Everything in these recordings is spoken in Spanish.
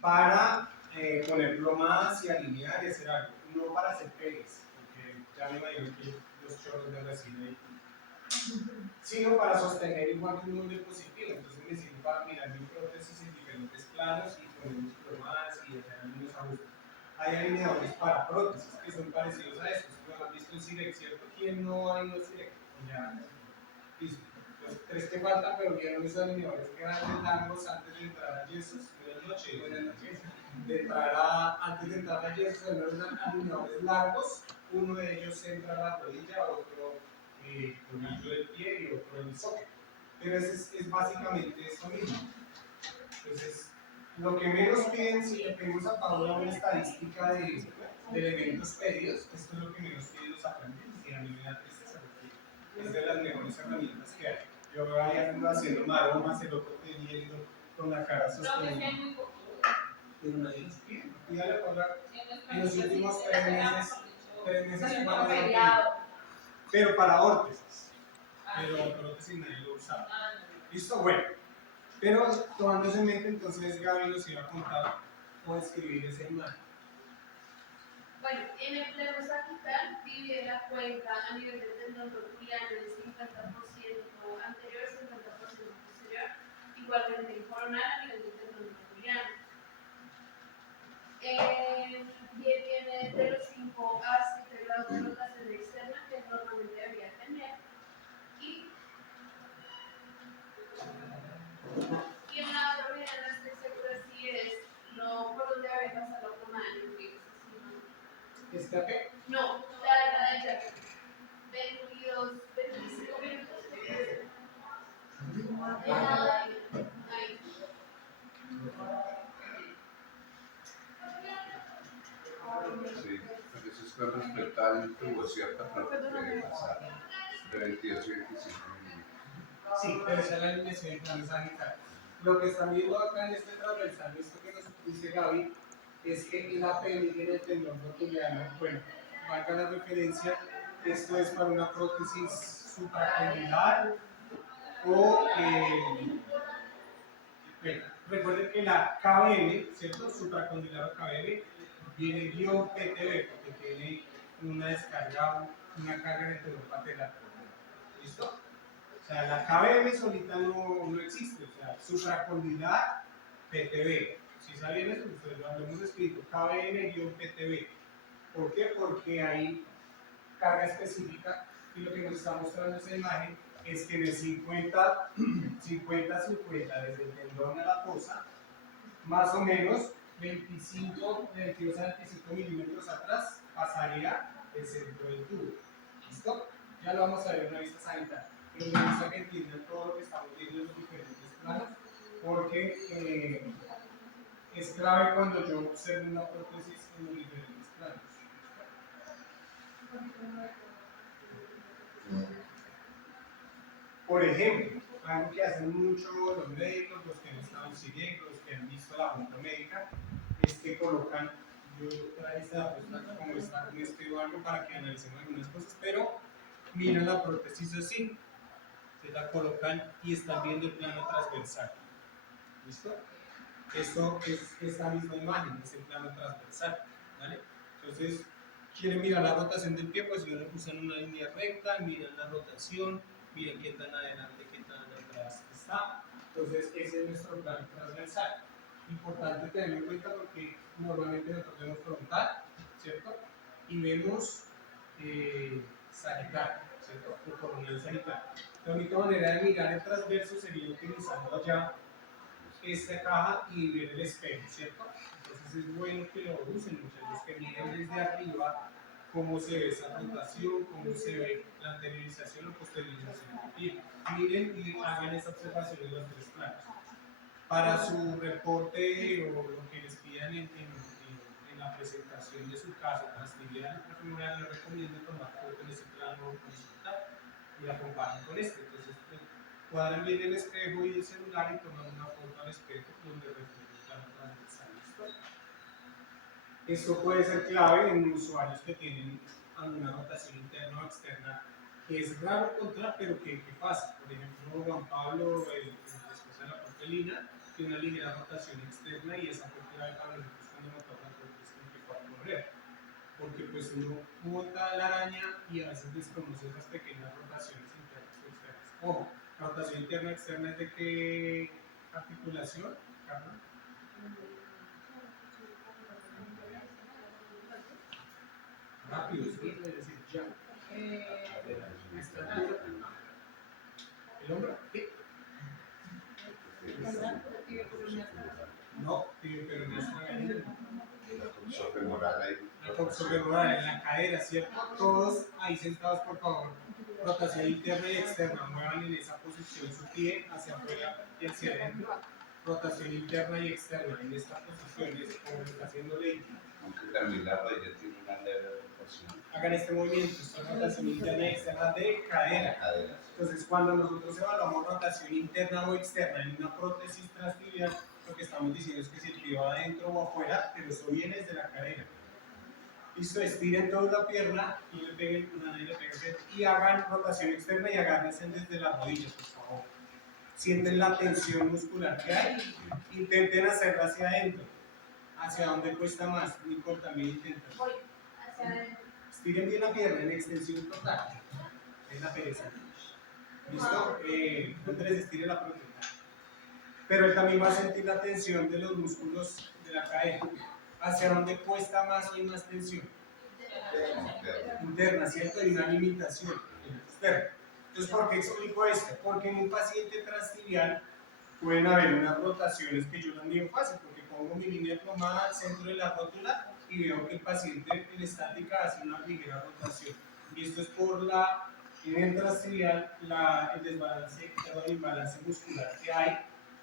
para ponerlo más y alinear y hacer algo, no para hacer pegas, porque ya me imagino que los chorros de resina ahí, sino para sostener igual un mundo positivo. Entonces me sirve para mirar mi prótesis en diferentes planos y poner mis plomadas y hacer algunos ajustes. Hay alineadores para prótesis que son parecidos a estos. Lo han visto en Sirex, ¿cierto? ¿Quién no ha ido a Sirex? Ya, listo. Los tres que faltan, pero vieron esos alineadores que van largos antes de entrar a yesos. Buenas noches. Buenas noches. Antes de entrar a yesos, son unos alineadores largos. Uno de ellos entra a la rodilla, otro tobillo del pie y otro el socket. Pero es básicamente esto mismo. Entonces, lo que menos piden, si le pedimos a Paola una estadística de elementos pedidos, esto es lo que menos piden los aprendices y a mí me da tristeza porque es de las mejores herramientas que hay. Yo ahí ando haciendo maromas, el otro teniendo con la cara sostenida. Pero nadie los pide. Cuídale, Paola. En los últimos 3 meses pero para órtesis. Pero prótesis nadie lo usaba. ¿Listo? Bueno. Pero tomando eso en mente, entonces Gaby nos iba a contar cómo escribir esa imagen. Bueno, en el plano sagital divide la cuenca a nivel del tendón rotuliano del 50% anterior, 50% posterior, igualmente en coronal a nivel del tendón rotuliano. Viene de los 5 a 7 grados de rotación externa que normalmente debería tener. Y en la otra medida no estoy segura si es por donde debe pasar la plomada en inglés. ¿Está qué? No, la de allá. 22, 25 minutos. Ahí. Sí, pero eso es con respecto al tubo, ¿cierto? Pero puede pasar de 28 y 25 minutos. Sí, pero esa es la alineación del plano sagital. Lo que están viendo acá en este transversal, esto que nos dice Gaby, es que la pelvis en el tendón rotuliano, bueno, valga la referencia, esto es para una prótesis supracondylar o recuerden que la KBM, ¿cierto? Supracondylar o KBM, viene guión PTB porque tiene una descarga, una carga en el tendón patelar. ¿Listo? O sea, la KBM solita no existe, o sea, supracondylar PTB. Si sabían eso, ustedes lo hemos escrito, KBM-PTB. ¿Por qué? Porque hay carga específica y lo que nos está mostrando esa imagen es que en el 50-50 desde el tendón a la fosa, más o menos 22 a 25 milímetros atrás pasaría el centro del tubo. ¿Listo? Ya lo vamos a ver en una vista sanitaria. Pero me gusta que entiendan todo lo que estamos viendo en los diferentes planos, porque es clave cuando yo observo una prótesis en los diferentes planos. Por ejemplo, algo que hacen mucho los médicos, los que han estado en CIREC, los que han visto la junta médica, es que colocan, yo traje esta diapositiva como está con este o algo para que analicemos algunas cosas, pero miren la prótesis así, se la colocan y están viendo el plano transversal. ¿Listo? Esto es esta misma imagen, es el plano transversal. ¿Vale? Entonces, quieren mirar la rotación del pie, pues usan una línea recta, miran la rotación, miren qué tan adelante, qué tan atrás está. Entonces, ese es nuestro plano transversal. Importante tenerlo en cuenta porque normalmente nosotros vemos frontal, ¿cierto? Y vemos sagital, ¿cierto? O coronal sagital. La única manera de mirar el transverso sería utilizando ya esta caja y ver el espejo, ¿cierto? Entonces es bueno que lo usen, muchachos, que miren desde arriba cómo se ve esa rotación, cómo se ve la anteriorización o posteriorización del pie. Miren y hagan esa observación en los tres planos. Para su reporte o lo que les pidan en la presentación de su caso, para escribir a la femoral, les recomiendo tomar foto en ese plano horizontal y la comparan con este. Entonces, cuadran bien el espejo y el celular y toman una foto al espejo donde refleja el plano transversal. Esto puede ser clave en usuarios que tienen alguna rotación interna o externa que es raro encontrar, pero que pasa. Por ejemplo, Juan Pablo, el esposo de la profe Lina, de una ligera rotación externa y esa fue clave para nosotros cuando montamos la prótesis que fue a correr. Porque pues uno monta la araña y a veces desconoce esas pequeñas rotaciones internas o externas. Ojo, rotación interna externa es de qué articulación, Carlos. Rápido, sí, es decir, ya. ¿El hombro? ¿Qué? No, pero no es una cadera. La coxo femoral ahí. La coxo femoral en la cadera, ¿cierto? Todos ahí sentados, por favor. Rotación interna y externa. Muevan en esa posición su pie hacia afuera y hacia adentro. Rotación interna y externa. En esta posición es como está haciendo Lady. Aunque también la rodilla tiene una leve rotación. Hagan este movimiento. Esto es rotación interna y externa de cadera. Cadera. Entonces, cuando nosotros evaluamos rotación interna o externa en una prótesis transtibial, lo que estamos diciendo es que si el pie va adentro o afuera, pero eso viene desde la cadera. Listo, estiren toda la pierna y le peguen una y le peguen y hagan rotación externa y agárrense desde la rodilla, por favor. Sienten la tensión muscular que hay, intenten hacerla hacia adentro, hacia donde cuesta más. Nicole también intenta. Voy hacia adentro. Estiren bien la pierna en extensión total. Es la pereza. ¿Listo? Andrés, estire la prótesis. Pero él también va a sentir la tensión de los músculos de la cadera. ¿Hacia dónde cuesta más o hay más tensión? Interna, ¿cierto? Hay una limitación externa. Entonces, ¿por qué explico esto? Porque en un paciente transtibial pueden haber unas rotaciones que yo las mido fácil, porque pongo mi línea plomada al centro de la rótula y veo que el paciente en estática hace una ligera rotación. Y esto es por en el transtibial, el desbalance, el imbalance muscular que hay,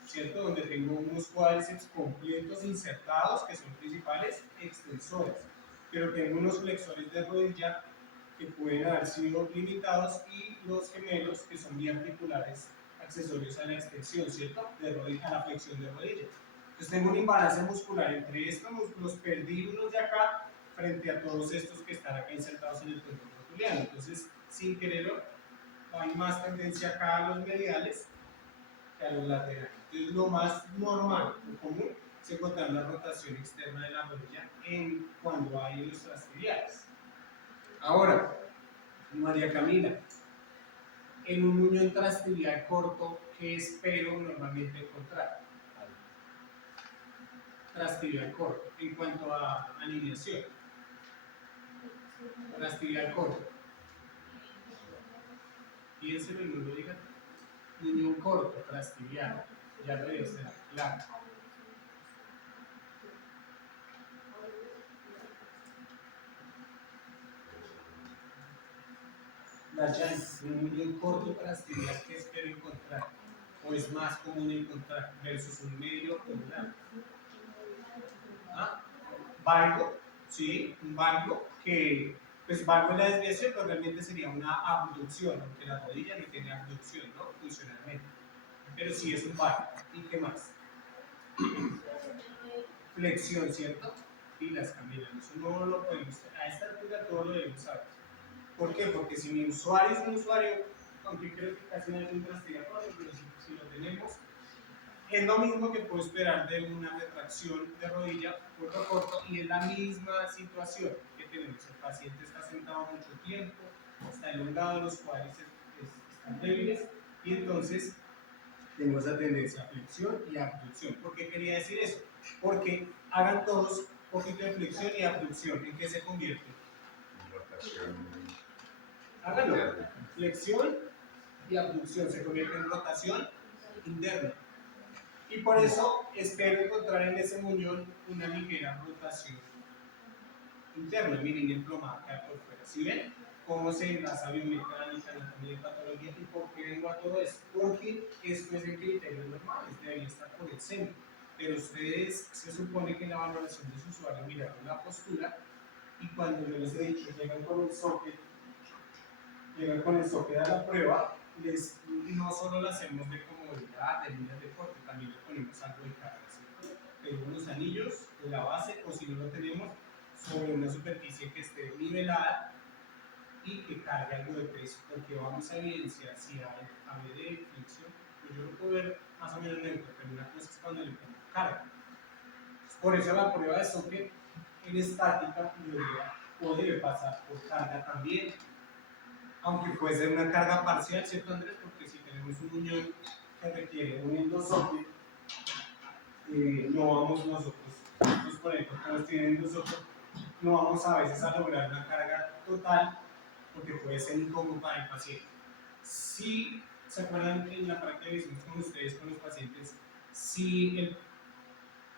¿cierto? Donde tengo unos cuádriceps completos insertados, que son principales extensores, pero tengo unos flexores de rodilla que pueden haber sido limitados y los gemelos, que son biarticulares accesorios a la extensión, ¿cierto? De rodilla, a la flexión de rodilla. Entonces tengo un imbalance muscular entre estos músculos, perdí unos de acá frente a todos estos que están acá insertados en el tendón rotuliano. Entonces, sin quererlo, hay más tendencia acá a los mediales que a los laterales. Entonces, lo más normal o común es encontrar una rotación externa de la rodilla cuando hay en los transtibiales. Ahora, María Camila, en un muñón transtibial corto, ¿qué espero normalmente encontrar? Transtibial corto, en cuanto a alineación. Transtibial corto. Piénselo y no lo digan. Muñón corto, transtibial. Ya lo debe ser claro. La llanta, un muñón corto transtibial que espero encontrar, o es más común encontrar, versus un medio o un largo. ¿Ah? Valgo, ¿sí? Un valgo que, pues valgo es la desviación, pero realmente sería una abducción, aunque la rodilla no tiene abducción, ¿no? Funcionalmente. Pero sí es un valgo. ¿Y qué más? Flexión, ¿cierto? Y las caminas. Eso no lo podemos, a esta altura todo lo debemos saber. ¿Por qué? Porque si mi usuario es un usuario, aunque creo que casi no hay un transtibiador, pero si lo tenemos, es lo mismo que puedo esperar de una retracción de rodilla corto y es la misma situación que tenemos. El paciente está sentado mucho tiempo, está elongado, los cuádriceps están débiles y entonces tenemos esa tendencia a flexión y abducción. ¿Por qué quería decir eso? Porque hagan todos un poquito de flexión y abducción. ¿En qué se convierte? Rotación. Háganlo. Flexión y abducción se convierte en rotación interna. Y por eso espero encontrar en ese muñón una ligera rotación interna. Miren el plomado acá por fuera. ¿Sí ven cómo se enlaza biomecánica, anatomía y patología? ¿Y por qué vengo a todo esto? Porque esto es el criterio normal, debería estar por el centro. Pero ustedes se supone que en la valoración de su usuario miraron la postura y cuando yo les he dicho llegan con el socket a la prueba, no solo lo hacemos de comodidad, de líneas de corte, también le ponemos algo de carga, ¿cierto? Tenemos los anillos de la base, o si no lo tenemos, sobre una superficie que esté nivelada y que cargue algo de peso, porque vamos a evidenciar si hay de flexión pues yo lo puedo ver más o menos neutro, pero una cosa es cuando le pongo carga. Por eso la prueba de socket en estática debe pasar por carga también, aunque puede ser una carga parcial, ¿cierto, Andrés? Porque si tenemos un unión que requiere un endosocket, no vamos nosotros, estos conectores que nos tienen nosotros, no vamos a veces a lograr una carga total, porque puede ser incómodo para el paciente. Si se acuerdan en la práctica que hicimos con ustedes, con los pacientes, si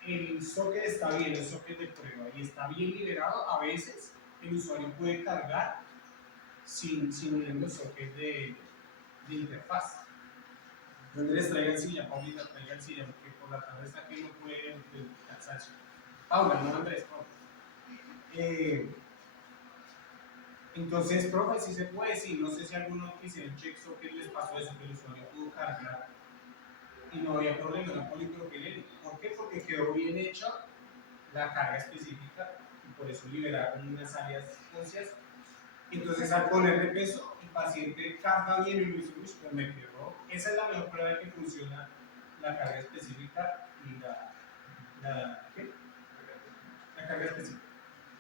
el socket está bien, el socket de prueba, y está bien liberado, a veces el usuario puede cargar sin unir los sockets de interfaz. Donde les traigan silla, Paulita, traigan silla, porque por la tarde está que no puede cansancio. Paula, no Andrés, Paula. Entonces, profe, si se puede, sí, no sé si alguno que hicieron check socket les pasó eso, que el usuario pudo cargar y no había problema, no polipropileno. ¿Por qué? Porque quedó bien hecha la carga específica y por eso liberaron unas áreas óseas. Entonces, al ponerle peso, el paciente carga bien y lo dice, uy, pues me quedó. Esa es la mejor prueba de que funciona la carga específica y ¿qué? La carga específica,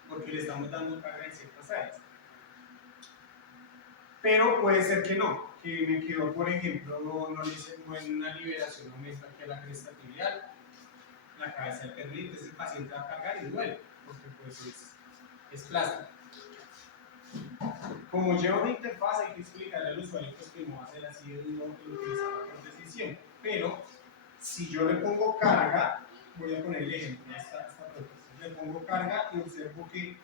porque le estamos dando carga en ciertas áreas. Pero puede ser que no, que me quedó, por ejemplo, no le hice buena liberación honesta aquí a la cresta tibial, la cabeza de perdida, entonces el paciente va a cargar y duele, porque pues es plástico. Como lleva una interfaz, hay que explicarle al usuario pues, que no va a ser así de duro que utilizar la protección. Pero si yo le pongo carga, voy a poner el ejemplo a esta prótesis, le pongo carga y observo que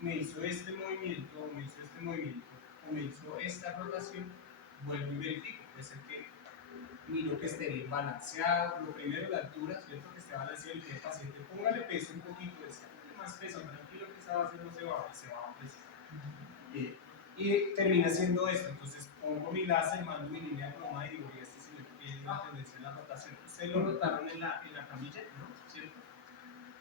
me hizo este movimiento, o me hizo esta rotación, vuelvo y verifico. Puede ser que miro que esté bien balanceado. Lo primero, la altura, ¿cierto? Que esté balanceado y que el paciente póngale peso un poquito, más peso, tranquilo que esa base no se va a presionar. Y termina siendo esto. Entonces pongo mi láser, mando mi línea de croma y digo, y este señor tiene una tendencia en la rotación. Ustedes lo rotaron en la camilla, ¿no? ¿Cierto?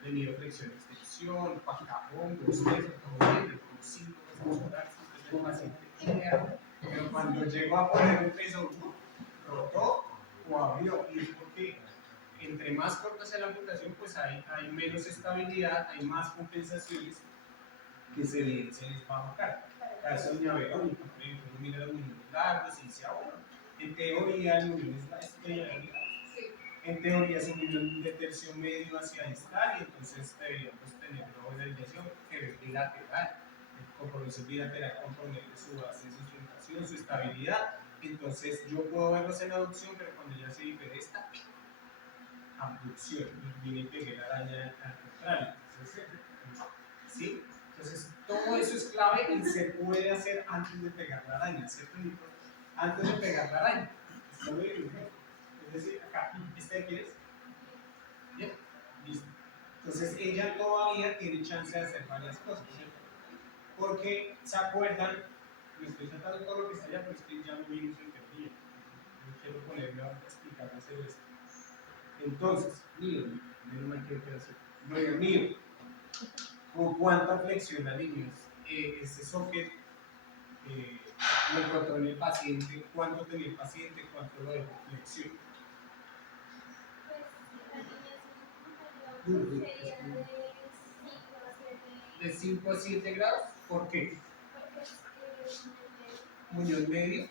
Le mido flexión, extensión, pacajón, dos pesos, todo bien, le pongo 5 pesos musculares, entonces el paciente queda. Pero cuando llego a poner un peso, rotó o abrió. Y es porque entre más corta sea la amputación, pues hay menos estabilidad, hay más compensaciones que se les va a bajar. Caso doña Verónica, por ejemplo, uno mira los muñones largos y dice, bueno, en teoría el muñón es la estrella, en teoría es un muñón de tercio medio hacia distal y entonces deberíamos tener una desviación que es bilateral. El compromiso bilateral compromete su base de sustentación, su estabilidad. Entonces yo puedo verlos en aducción, pero cuando ya se difere esta abducción y viene y pegue la araña al contrario. ¿Sí? Entonces, todo eso es clave y se puede hacer antes de pegar la araña, ¿cierto? Antes de pegar la araña. Es decir, acá, ¿este quieres? Bien, listo. Entonces, ella todavía tiene chance de hacer varias cosas, ¿cierto? Porque, ¿se acuerdan? Me estoy tratando todo lo que está allá, pero es que ya no vimos en teoría. Yo quiero ponerme a explicar hacer esto. Entonces, mío, menos mal que hacer. Bueno, mío. ¿Con cuánta flexión alineas este socket? Lo encontró en el paciente, cuánto tenía el paciente, cuánto lo dejó flexión. De 5 a 7 grados, ¿por qué? Muñón medio,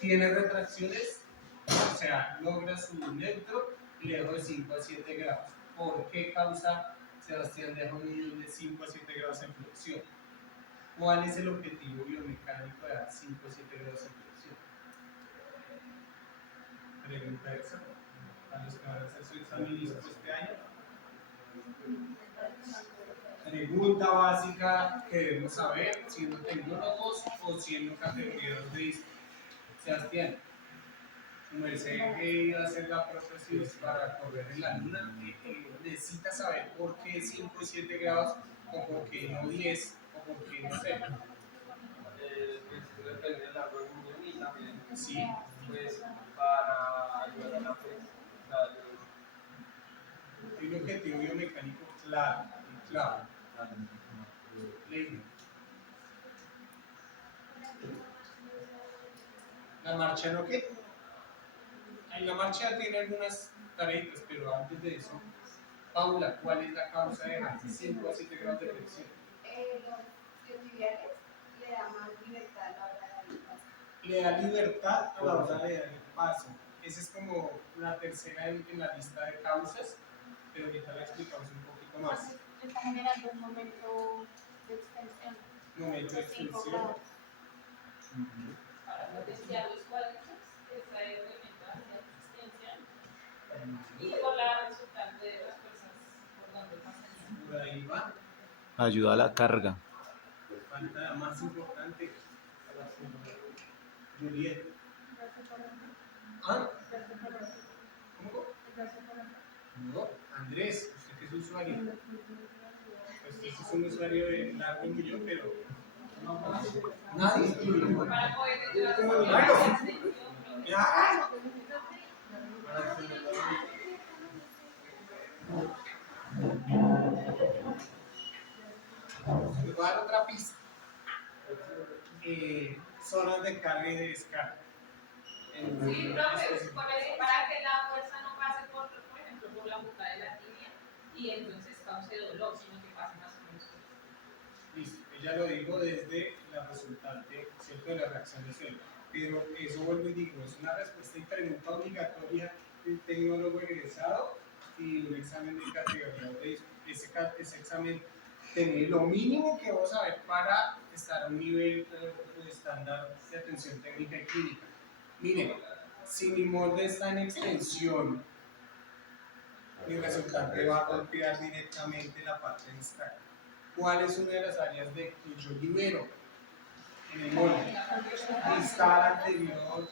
tiene retracciones, o sea, logra su neutro y le dejo de 5 a 7 grados. ¿Por qué causa Sebastián deja un muñón de 5 a 7 grados en flexión? ¿Cuál es el objetivo biomecánico de dar 5 o 7 grados en flexión? Pregunta esa. A los que van a hacer su examen este año. Pregunta básica que debemos saber, siendo tecnólogos o siendo categorías de disco. Sebastián, como él se iba a hacer la prótesis para correr en la luna, necesita saber por qué 5 o 7 grados o por qué no 10 o por qué no sé. Pues depende del largo del muñón y también Sí. Pues para ayudar a la prensa. Tiene un objetivo biomecánico claro. La marcha no qué. En la marcha tiene algunas tareitas, pero antes de eso, Paula, ¿cuál es la causa de dejar 5 a 7 grados de flexión? Los tibiales le da más libertad a la hora de dar el paso. Le da libertad a la hora de dar el paso. Esa es como la tercera en la lista de causas, pero ahorita la explicamos un poquito más. Entonces, está generando un momento de extensión. Momento de de 5 extensión. grados. Para potenciar los cuádriceps, extraer el elemento hacia extensión y por la resultante de las fuerzas por donde pasan. Por ahí va. Ayuda a la carga. Falta la más importante. Juliet. ¿Ah? ¿Cómo? No, Andrés, usted que es usuario. Pues usted es un usuario de largo millón, pero nadie. Para poder llevar Claro. la extensión. ¡Ah! Les voy a dar otra pista. Zonas de carga y de descarga. Sí, profe, para que la fuerza no pase por ejemplo, por la boca de la tibia y entonces cause dolor, sino que pase más o menos por eso. Listo, ella lo dijo desde la resultante, ¿cierto?, de la reacción de suelo. Pero eso vuelvo y digo, es una respuesta y pregunta obligatoria del tecnólogo egresado y un examen de categoría de ese examen tener lo mínimo que vamos a ver para estar a un nivel de estándar de atención técnica y clínica. Miren, si mi molde está en extensión, mi resultante va a golpear directamente la parte distal. ¿Cuál es una de las áreas de que yo libero en el molde? Distal anterior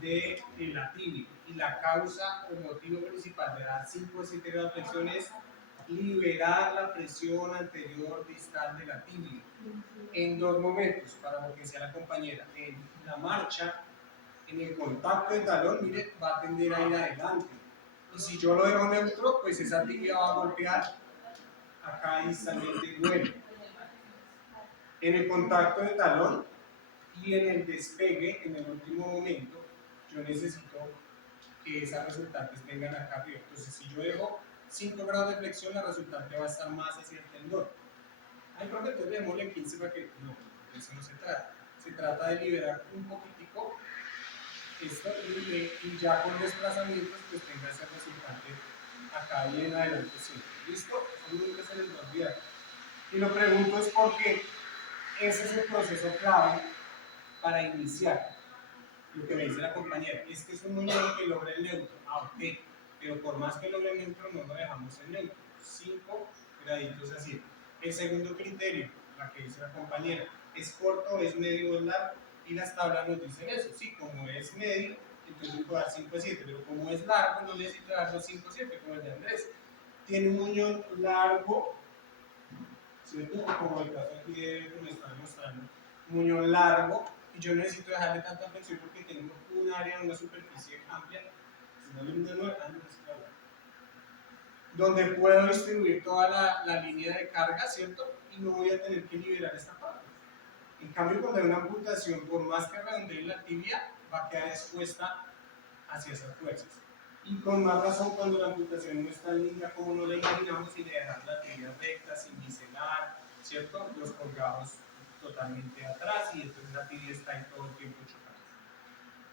de la tibia. Y la causa o motivo principal de dar 5 o 7 grados de flexión es liberar la presión anterior distal de la tibia. En 2 momentos, para lo que decía la compañera, en la marcha, en el contacto de talón, mire, va a tender a ir adelante. Y si yo lo dejo neutro, pues esa tibia va a golpear acá distalmente 9. En el contacto de talón y en el despegue, en el último momento, yo necesito que esas resultantes vengan acá arriba. Entonces, si yo dejo 5 grados de flexión, la resultante va a estar más hacia el tendón. Ay, profe, entonces démosle 15 para que... No, de eso no se trata. Se trata de liberar un poquitico esto y ya con desplazamientos pues tenga ese resultante acá y en adelante siempre. ¿Listo? Eso nunca se les va a olvidar. Y lo pregunto es porque ese es el proceso clave para iniciar. Lo que me dice la compañera es que es un muñeco que logra el neutro. Ah, ok. Pero por más que logre el neutro, no lo dejamos en neutro. 5 graditos así. El segundo criterio, la que dice la compañera, ¿es corto, es medio o es largo? Y las tablas nos dicen eso. Sí, como es medio, entonces puedo dar 5 a 7. Pero como es largo, no necesito dar los 5 a 7, como el de Andrés. Tiene un muñón largo, ¿cierto? Como el caso aquí que me están mostrando. Un muñón largo. Y yo necesito dejarle tanta flexión porque tengo un área, una superficie amplia, donde puedo distribuir toda la línea de carga, ¿cierto? Y no voy a tener que liberar esta parte. En cambio, cuando hay una amputación, por más que redondee la tibia, va a quedar expuesta hacia esas fuerzas. Y con más razón, cuando la amputación no está linda como no la imaginamos y le dejamos la tibia recta, sin biselar, ¿cierto? Los colgados totalmente atrás y entonces la tibia está ahí todo el tiempo chocando.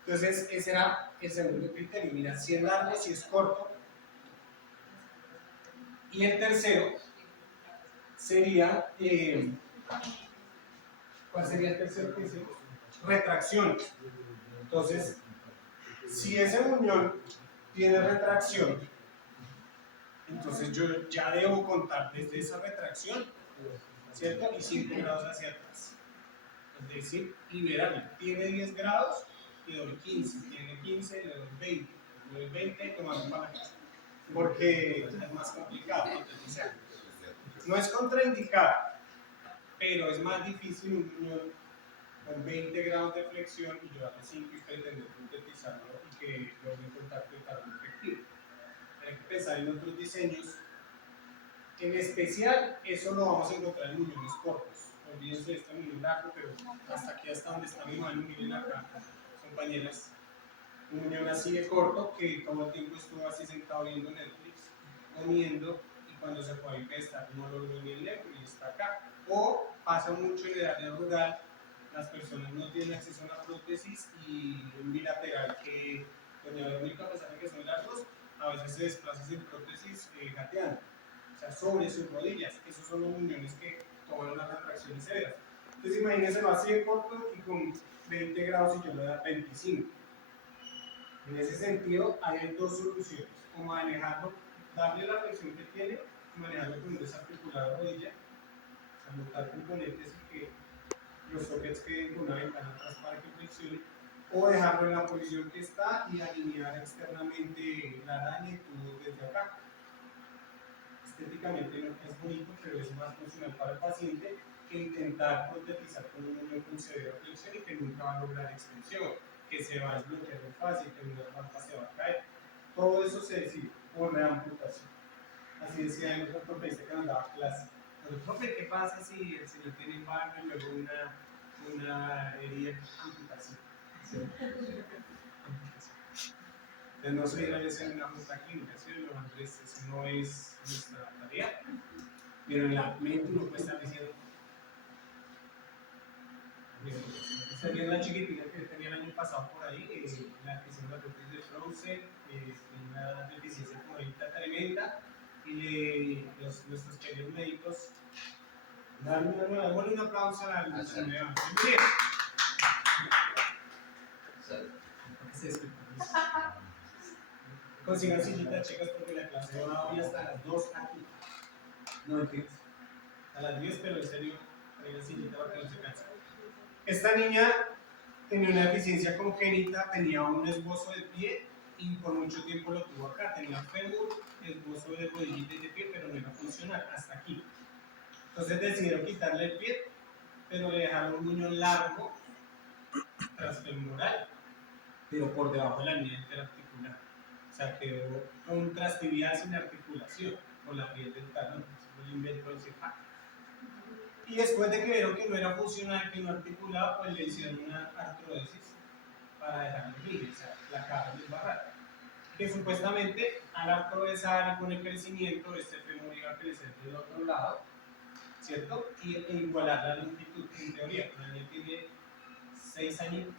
Entonces ese era el segundo criterio, mira si es largo, si es corto. Y el tercero sería, ¿cuál sería el tercero que hicimos? Retracción. Entonces, si ese muñón tiene retracción, entonces yo ya debo contar desde esa retracción, ¿cierto? Y 5 grados hacia atrás. Es decir, liberarlo. Tiene 10 grados, le doy 15. Tiene 15, le doy 20. Le doy 20 y tomamos para la casa. Porque es más complicado. No es contraindicado, pero es más difícil un muñón con 20 grados de flexión y yo darle 5 y usted tener que sintetizarlo y que logre un contacto de talón efectivo. Hay que pensar en otros diseños. En especial, eso lo vamos a encontrar en muñones cortos. Olvídense de este muñón largo, pero hasta aquí, hasta donde está mi mano, miren acá, compañeras, un muñón así de corto que todo el tiempo estuvo así sentado viendo Netflix, comiendo, y cuando se fue a empezar no logró ni el lengua y está acá. O pasa mucho en el área rural, las personas no tienen acceso a una prótesis y un bilateral que doña Verónica, a pesar de que son largos, a veces se desplaza sin prótesis gateando, o sea, sobre sus rodillas. Esos son los muñones que toman unas retracciones severas. Entonces imagínense así de corto y con 20 grados y yo le da 25. En ese sentido, hay dos soluciones: o manejarlo, darle la flexión que tiene, y manejarlo con un desarticulado de rodilla, o sea, montar componentes y que los sockets queden con una ventana atrás para que flexione, o dejarlo en la posición que está y alinear externamente la araña y todo desde acá. Estéticamente no es bonito, pero es más funcional para el paciente que intentar protetizar con un muñón con severa flexión y que nunca va a lograr extensión, que se va a desbloquear muy fácil, que una rampa se va a caer. Todo eso se decide por reamputación. Así decía el ortopedista que nos daba clase. Pero, profe, ¿qué pasa si el señor tiene embargo y luego una herida de amputación? ¿Sí? Entonces no soy ir a hacer una junta clínica, ¿sí? No, Andrés, eso no es nuestra tarea. Pero en la mente uno puede estar diciendo, esta es la chiquitina que tenía el año pasado por ahí, la que hicimos la prótesis de Frozen, tiene una deficiencia congénita tremenda, y nuestros queridos médicos, démosle un aplauso a la nueva. Bien. Consigan sillitas, chicas, porque la clase va hoy hasta las 2 aquí. No entiendes. A las 10, pero en serio, traigan sillita para que no se cansen. Esta niña tenía una deficiencia congénita, tenía un esbozo de pie y por mucho tiempo lo tuvo acá. Tenía fémur, esbozo de rodillita y de pie, pero no iba a funcionar hasta aquí. Entonces decidieron quitarle el pie, pero le dejaron un muñón largo transfemoral, pero por debajo de la línea interarticular. O sea, quedó con trastibial sin articulación, con la piel del talón. Eso lo inventó el CEPAC. Y después de que vieron que no era funcional, que no articulaba, pues le hicieron una artrodesis para dejarlo libre, o sea, la cara desbarrada. Que supuestamente al artrodesar y con el crecimiento, este fémur iba a crecer del otro lado, ¿cierto? E igualar la longitud, en teoría. La niña tiene 6 añitos,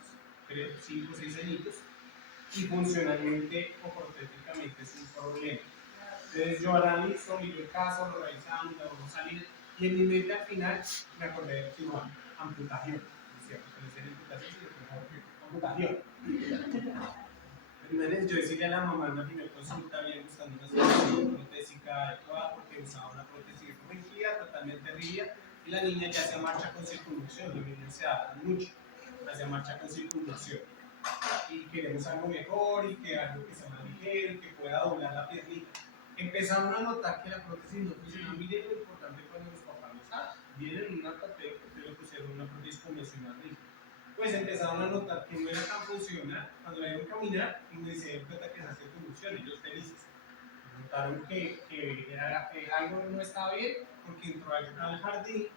creo, 5 o 6 añitos, y funcionalmente o protéticamente es un problema. Entonces yo analizo, miro el caso, lo revisamos, la vamos a salir, y en mi mente al final me acordé de Tijuana, amputación, ¿cierto? Amputación. Primero yo decirle a la mamá en la primera consulta, bien buscando una solución protésica adecuada, porque usaba una prótesis rígida, totalmente rígida, y la niña ya se marcha con circunvolución, los niños se adaptan mucho, hacia marcha con circunvolución. Y queremos algo mejor y que algo que sea más ligero, que pueda doblar la piernita. Empezaron a notar que la prótesis no funciona. Miren lo importante cuando los papás lo saben. Vienen en un ortopeo porque le pusieron una prótesis convencional rígida. Pues empezaron a notar que no era tan funcional. Cuando la vieron caminar, y me se dieron cuenta que se hacía convulsión, ellos felices. Notaron que algo no estaba bien porque entró al jardín.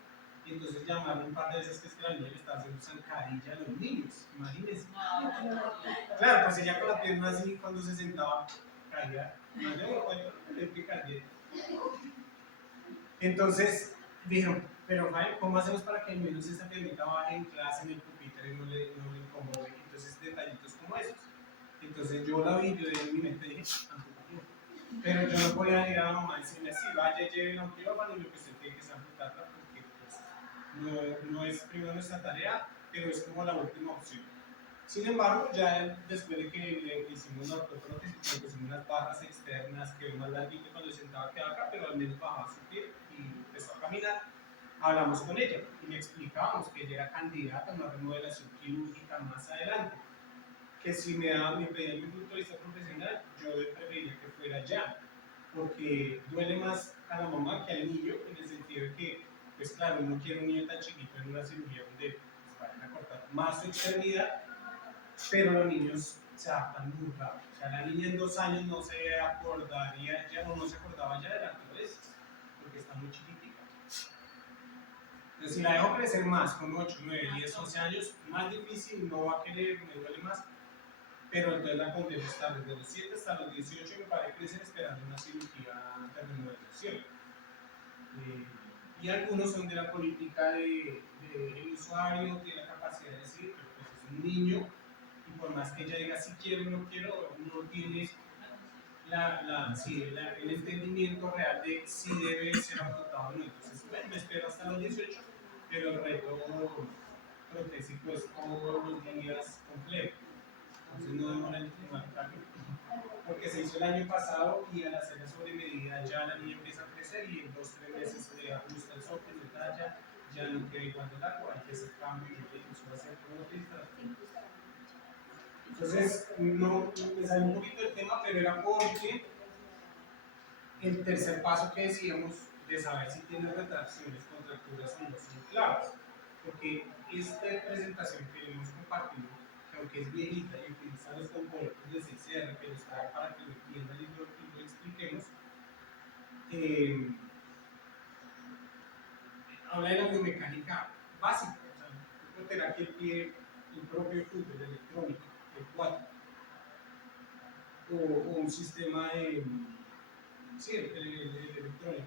Y entonces llamaron un par de veces que es que la niña le estaba haciendo zancadilla a los niños, imagínense. Claro, pues ella con la pierna así, cuando se sentaba, caía. No le cuento, le picardía. Entonces dijeron, pero Jaime, ¿cómo hacemos para que al menos esa piernita baje en clase, en el pupitre, y no le incomode? Entonces detallitos como esos. Entonces yo la vi, yo en mi mente dije, amputación. Pero yo no podía ir a la mamá y decirle así, vaya, lleve la quirófano y lo que usted tiene que es amputarla, porque pues, no es primero nuestra tarea, pero es como la última opción. Sin embargo, ya después de que le hicimos la ortoprótesis, le pusimos unas barras externas, quedó más larguito cuando se sentaba, quedaba acá, pero al menos bajaba su pie y empezó a caminar. Hablamos con ella y le explicábamos que ella era candidata a una remodelación quirúrgica más adelante, que si me pedía mi punto de vista profesional, yo preferiría que fuera ya, porque duele más a la mamá que al niño, en el sentido de que, pues claro, no quiere un niño tan chiquito en una cirugía donde pues, vayan a cortar más su extremidad, pero los niños se adaptan muy rápido. O sea, la niña en 2 años no se acordaría ya, o no se acordaba ya de la artrosis, porque está muy chiquitica. Entonces, si la dejo crecer más, con 8, 9, 10, 11 años, más difícil, no va a querer, me duele más. pero entonces la condena está desde los 7 hasta los 18 y me parece que crecen esperando una cirugía de remodelación. Y algunos son de la política del usuario, tiene la capacidad de decir, pero pues es un niño, y por más que ella diga si quiero o no quiero, no tiene el entendimiento real de si debe ser abortado o no. Entonces, bueno, me espero hasta los 18, pero el reto protésico es todos los días completo. Entonces no demora en tomar cambio, porque se hizo el año pasado y al hacer la sobremedida ya la niña empieza a crecer y en 2 o 3 meses se ajusta el soporte, se talla, ya no queda igual de largo, hay que hacer cambio y eso va a ser protesta. Entonces, no, me salió un poquito del tema, pero era porque el tercer paso que decíamos de saber si tiene retracciones, contracturas o no son claves. Porque esta presentación que hemos compartido, que aunque es viejita y utiliza los componentes de CCR, que nos trae para que lo entiendan y lo expliquemos, habla de la biomecánica básica. O sea, yo puedo aquí el pie, el propio fútbol electrónico, el 4, o un sistema de. Sí, el electrónico.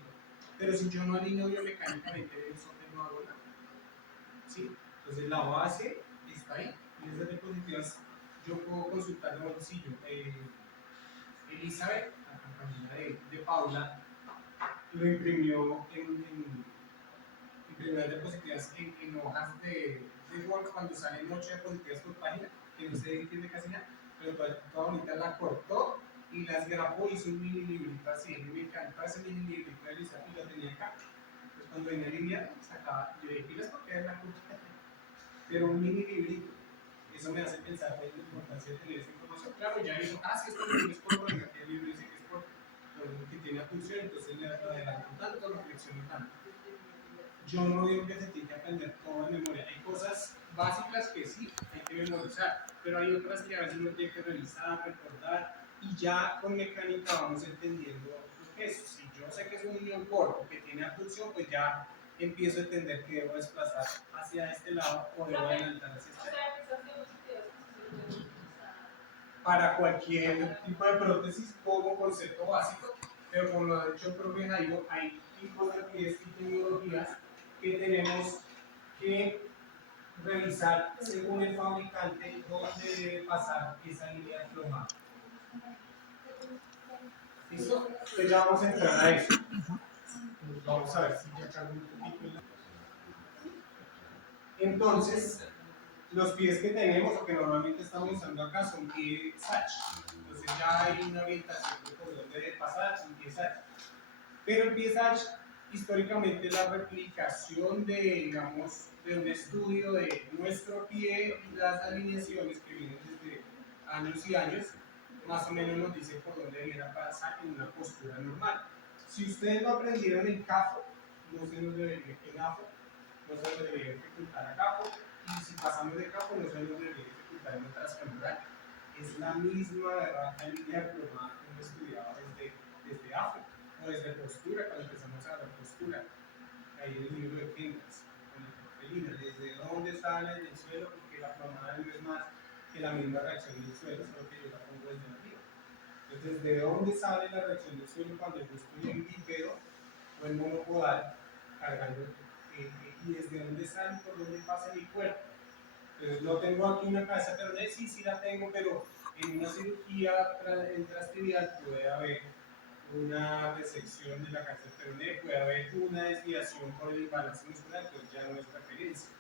Pero si yo no alineo biomecánicamente eso, no hago nada. ¿Sí? Entonces la base está ahí. Y esas diapositivas yo puedo consultar de bolsillo. Elizabeth, la compañera de Paula, lo imprimió imprimió las diapositivas en hojas de Word cuando salen 8 diapositivas por página, que no se entiende casi nada, pero toda bonita la cortó y las grabó, hizo un mini librito así. Me encanta ese mini librito de Elizabeth y lo tenía acá. Entonces cuando venía a alinear, sacaba, yo dije, pilas porque es la cucha, pero un mini librito. Eso me hace pensar en la importancia de tener esa información. Claro, ya dijo, si esto no es por poner aquí el libro, dice que es por que tiene atención, entonces le adelanto tanto, reflexiono tanto. Yo no digo que se tiene que aprender todo de memoria. Hay cosas básicas que sí hay que memorizar, pero hay otras que a veces uno tiene que revisar, recordar, y ya con mecánica vamos entendiendo lo que es. Si yo sé que es un niño corto que tiene abducción, pues ya empiezo a entender que debo desplazar hacia este lado o debo adelantar hacia este lado. Para cualquier tipo de prótesis como concepto básico, pero como lo ha dicho el profe Jairo, hay tipos de pies y tecnologías que tenemos que revisar según el fabricante dónde debe pasar esa línea plomada. ¿Listo? Entonces ya vamos a entrar a eso. Vamos a ver si ya cargo un poquito. Entonces, los pies que tenemos o que normalmente estamos usando acá son pie Sach. Entonces ya hay una orientación de por dónde debe pasar un pie Sach. Pero el pie Sach, históricamente, la replicación de, digamos, de un estudio de nuestro pie y las alineaciones que vienen desde años y años, más o menos nos dice por dónde debiera pasar en una postura normal. Si ustedes lo aprendieron en CAFO, no se nos debería en AFO, no se nos debería dificultar a CAFO, y si pasamos de CAFO, no se nos debería dificultar en otras femoral. Es la misma línea plomada que hemos estudiado desde AFO, o desde postura, cuando empezamos a ver postura. Ahí en el libro de Kendras, con la profelina, desde dónde sale del suelo, porque la plomada no es más que la misma reacción del suelo, solo que yo la pongo desde arriba. Entonces, ¿de dónde sale la reacción del suelo cuando yo estoy en bípedo o en monopodal cargando? Y desde dónde sale, por dónde pasa mi cuerpo. Entonces, no tengo aquí una cabeza peronea, sí la tengo, pero en una cirugía intrastibial puede haber una resección de la cabeza peronea, puede haber una desviación por el imbalance muscular, pues ya no es referencia.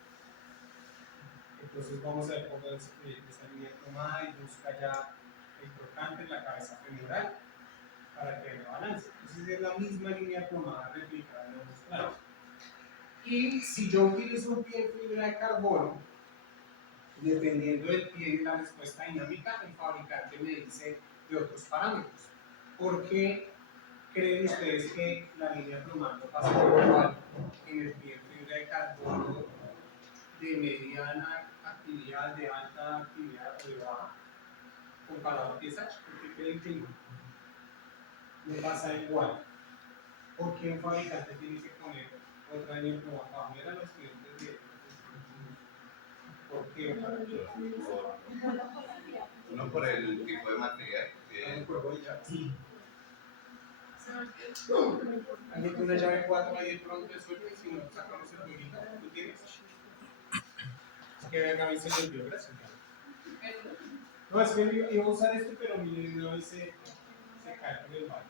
Entonces, vamos a ver cómo se proyecta esa línea plomada y busca ya el crocante en la cabeza femoral para que haya balance. Entonces es la misma línea plomada replicada en los planos. Y si yo utilizo un pie en fibra de carbono, dependiendo del pie y la respuesta dinámica, el fabricante me dice de otros parámetros. ¿Por qué creen ustedes que la línea plomada no pasa igual en el pie en fibra de carbono de mediana actividad, de alta actividad o de baja, comparado a pie Sach? ¿Por qué creen que no pasa igual? ¿Por qué un fabricante tiene que poner otra línea plomada para ver a los clientes de ¿Por qué? Uno por el tipo de material que Alguien tiene una llave 4 ahí de pronto de suerte y si no sacamos el jueguito, ¿tú tienes? Es que venga, a mí se me olvidó, gracias. No, es que iba a usar este, pero mi no se cae por el baño.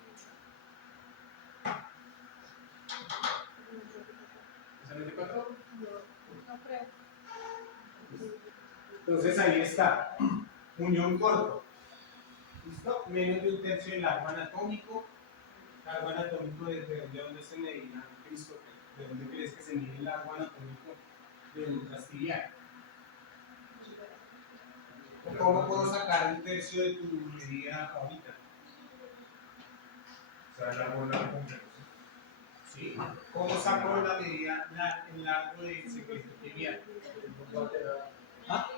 ¿Esa no es de 4? No creo. Entonces ahí está, unión corto. ¿Listo? Menos de un tercio del arco anatómico. El arco anatómico de dónde se medía Cristo, de dónde crees que se mide el arco anatómico del trastibial. ¿Cómo puedo sacar un tercio de tu medida ahorita? O sea, la bola completa. ¿Sí? ¿Cómo saco la medida, el largo del secreto tibial? ¿Ah?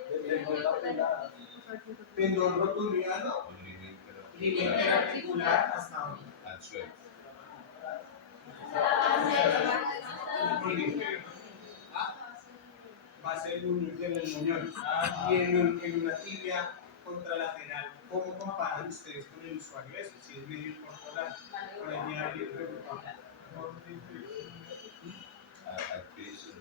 Tendón rotuliano, línea interarticular hasta dónde? al suelo. Va a ser el muñón. Y en una tibia contralateral, ¿cómo comparan ustedes con el usuario eso? Si es medio corporal, con el diario Al piso.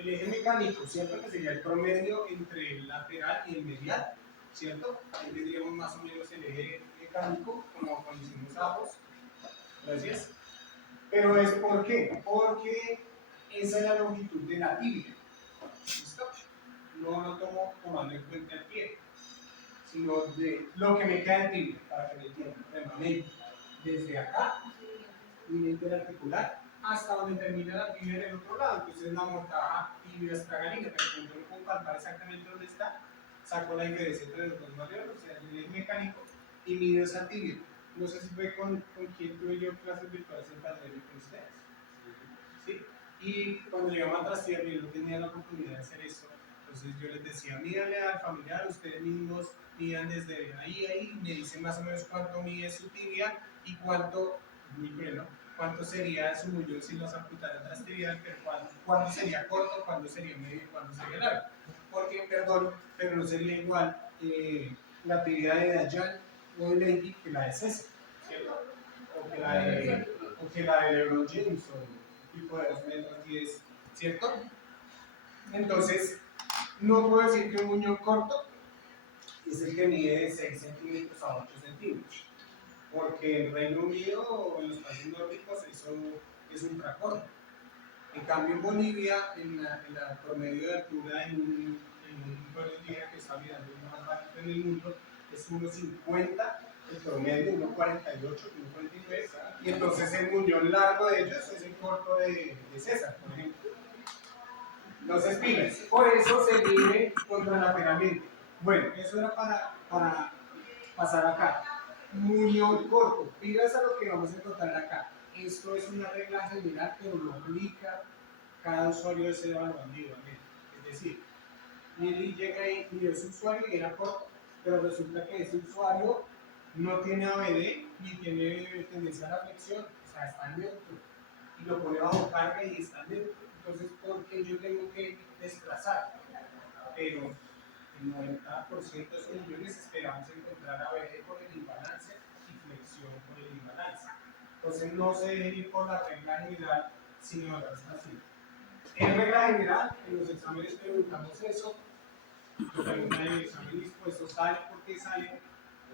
el eje mecánico, ¿cierto? Que sería el promedio entre el lateral y el medial, ¿cierto? Ahí tendríamos más o menos el eje mecánico, como cuando hicimos ajos. Gracias. Pero es ¿por qué? Porque esa es la longitud de la tibia. ¿Listo? No lo tomo tomando en cuenta el pie, sino de lo que me queda en tibia, para que me entiendan. Remanente. Desde acá, línea interarticular, hasta donde termina la tibia en el otro lado. Entonces la mortaja tibia estragalina, pero cuando no puedo palpar exactamente dónde está, saco la diferencia entre los dos valores, o sea, el eje mecánico, y mido esa tibia. No sé si fue con quien tuve yo clases virtuales en pandemia con ustedes. ¿Sí? Y cuando llegamos a trastear, yo no tenía la oportunidad de hacer eso. Entonces yo les decía, mídanle al familiar, ustedes mismos midan desde ahí, me dicen más o menos cuánto mide su tibia y cuánto, muy cruel, ¿no? Cuánto sería su muñón si los amputaran trastear, pero cuánto sería corto, cuánto sería medio y cuánto sería largo. Porque, perdón, pero no sería igual la tibia de Dayan o de Lady que la de César, ¿cierto? O que la de LeBron James o tipo de 2 metros 10, ¿cierto? Entonces, no puedo decir que un muñón corto es el que mide de 6 centímetros a 8 centímetros, porque en Reino Unido o en los países nórdicos eso es ultracorto. En cambio, en Bolivia, en la promedio de altura en un pueblo indígena que está mirando más bajito en el mundo, es 1,50 el promedio, 1,48, 1,49, y entonces el muñón largo de ellos es el corto de César, por ejemplo. Entonces, pilas, por eso se mide contralateralmente. Bueno, eso era para pasar acá. Muñón corto, pilas a lo que vamos a encontrar acá. Esto es una regla general, pero no aplica cada usuario de ese valor individualmente. Es decir, Lili llega y midió su usuario y era corto, pero resulta que ese usuario no tiene ABD ni tiene tendencia a la flexión, o sea, está neutro. Y lo pone bajo carga y está neutro. Entonces, ¿por qué yo tengo que desplazar? Pero el 90% de esos millones esperamos encontrar ABD por el imbalance y flexión por el imbalance. Entonces, no se debe ir por la regla general, sino así. En regla general, en los exámenes preguntamos eso, preguntan en el examen dispuesto, sale porque sale,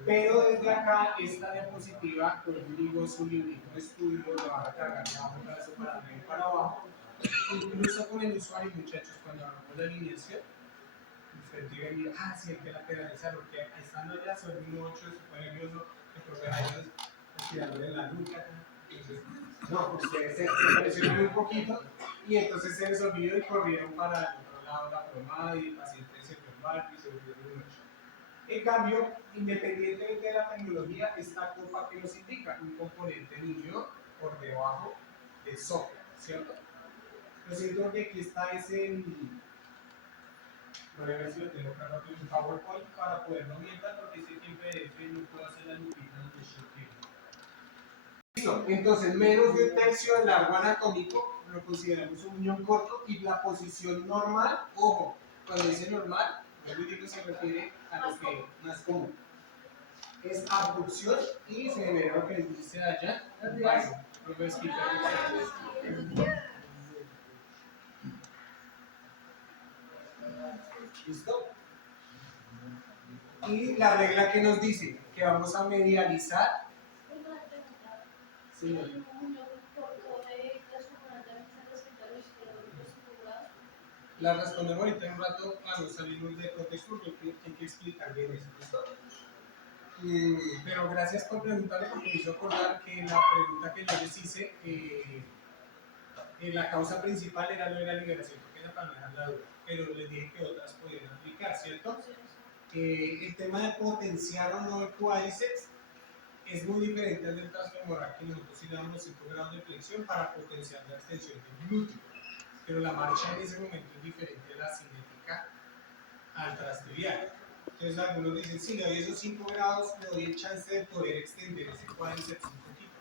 pero desde acá, esta diapositiva, pues digo, es un librito de estudio, lo van a cargar de abajo para eso, para arriba y para abajo. Incluso con el usuario, muchachos, cuando hagamos la alineación, ustedes llegan y sí, hay que lateralizar, porque estando allá son 1,8, se fue nervioso, el profe Jairo estirándole en la nuca. Entonces, no, ustedes se presionan un poquito y entonces se les olvidó y corrieron para el otro lado la plomada y el paciente se fue en barco y se volvió de noche. En cambio, independientemente de la tecnología, esta copa que nos indica un componente niño por debajo del software, ¿cierto? Lo siento que aquí está ese, voy a ver si lo tengo acá rápido en PowerPoint para poderlo orientar porque sé que en PDF no puedo hacer las lupitas de shooting. Listo, entonces menos de un tercio del largo anatómico lo consideramos un muñón corto y la posición normal, ojo, cuando dice normal, yo digo que se refiere a lo que más común. Es abducción y se genera lo que dice allá, un vaino. Lo voy a explicar. ¿Listo? Y la regla que nos dice que vamos a medializar. Sí. La respondemos ahorita en un rato cuando salimos del contexto porque hay que explicar bien eso. ¿Listo? Pero gracias por preguntarme porque me hizo acordar que la pregunta que yo les hice, la causa principal era lo de la liberación, porque era para no dejar la duda, pero les dije que otras podían aplicar, ¿cierto? El tema de potenciar o no el cuádriceps es muy diferente al del transfemoral, que nosotros sí le damos 5 grados de flexión para potenciar la extensión del glúteo, pero la marcha en ese momento es diferente a la cinética al trastibial. Entonces algunos dicen, sí, le doy esos 5 grados, le doy el chance de poder extender ese cuádriceps un poquito.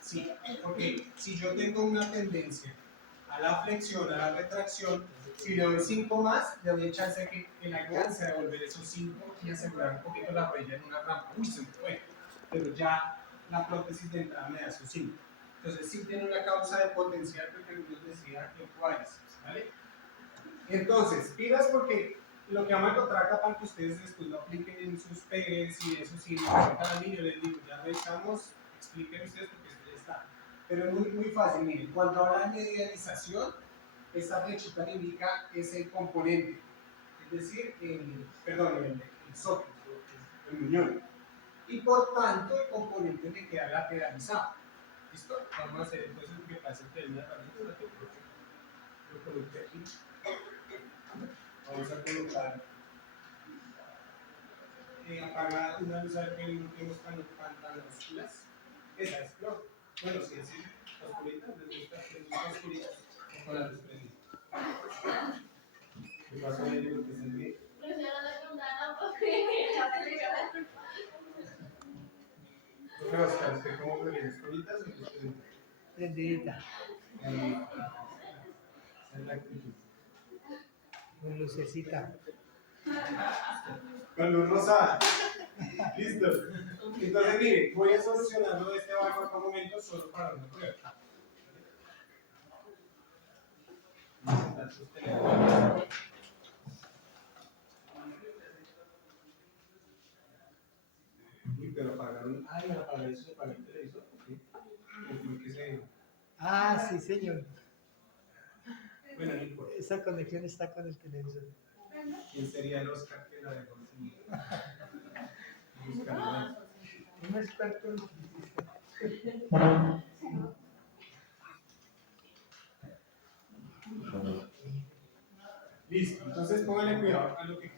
Sí, porque si yo tengo una tendencia a la flexión, a la retracción, si le doy 5 más, le doy el chance de que el alcance a devolver esos 5 y asegurar un poquito la rodilla en una rampa. Uy, se me fue. Pero ya la prótesis de entrada me da esos 5. Entonces sí tiene una causa de potencial, porque nos decía el cuádriceps, ¿vale? Entonces, pilas porque lo que vamos a encontrar acá para que ustedes después lo apliquen en sus PERS y eso, si necesitan al niño, les digo, ya revisamos, expliquen ustedes porque esto ya está. Pero es muy fácil, miren, cuando habla de medialización, esta flechita indica ese componente, es decir, el socket, el muñón. Y por tanto, el componente me queda lateralizado. ¿Listo? Vamos a hacer entonces lo que pasa entre una herramienta, la que lo coloqué aquí. Vamos a colocar apaga una luz a ver que no tenemos tan oscuras. Esa es, ¿no? Bueno, sí, así, oscurita, les gusta que es oscurita con la luz prendida. ¿Qué pasó ahí? Digo que se ve. Pero, Oscar, ¿usted cómo prefieres? ¿Oscuritas o luz prendida? Prendidita, Esa es la actitud. con lucecita. Con luz rosada. Listo. Entonces, mire, voy a solucionarlo este barco acá un momento solo para una prueba. Uy, pero apagaron. Ay, me apagaron eso, se apagó el televisor. Ah, sí, señor. Bueno, no importa. Esa conexión está con el televisor. ¿Quién sería el Oscar que la dejó sin buscar nada? Un experto en física. Listo, entonces pónganle cuidado a lo que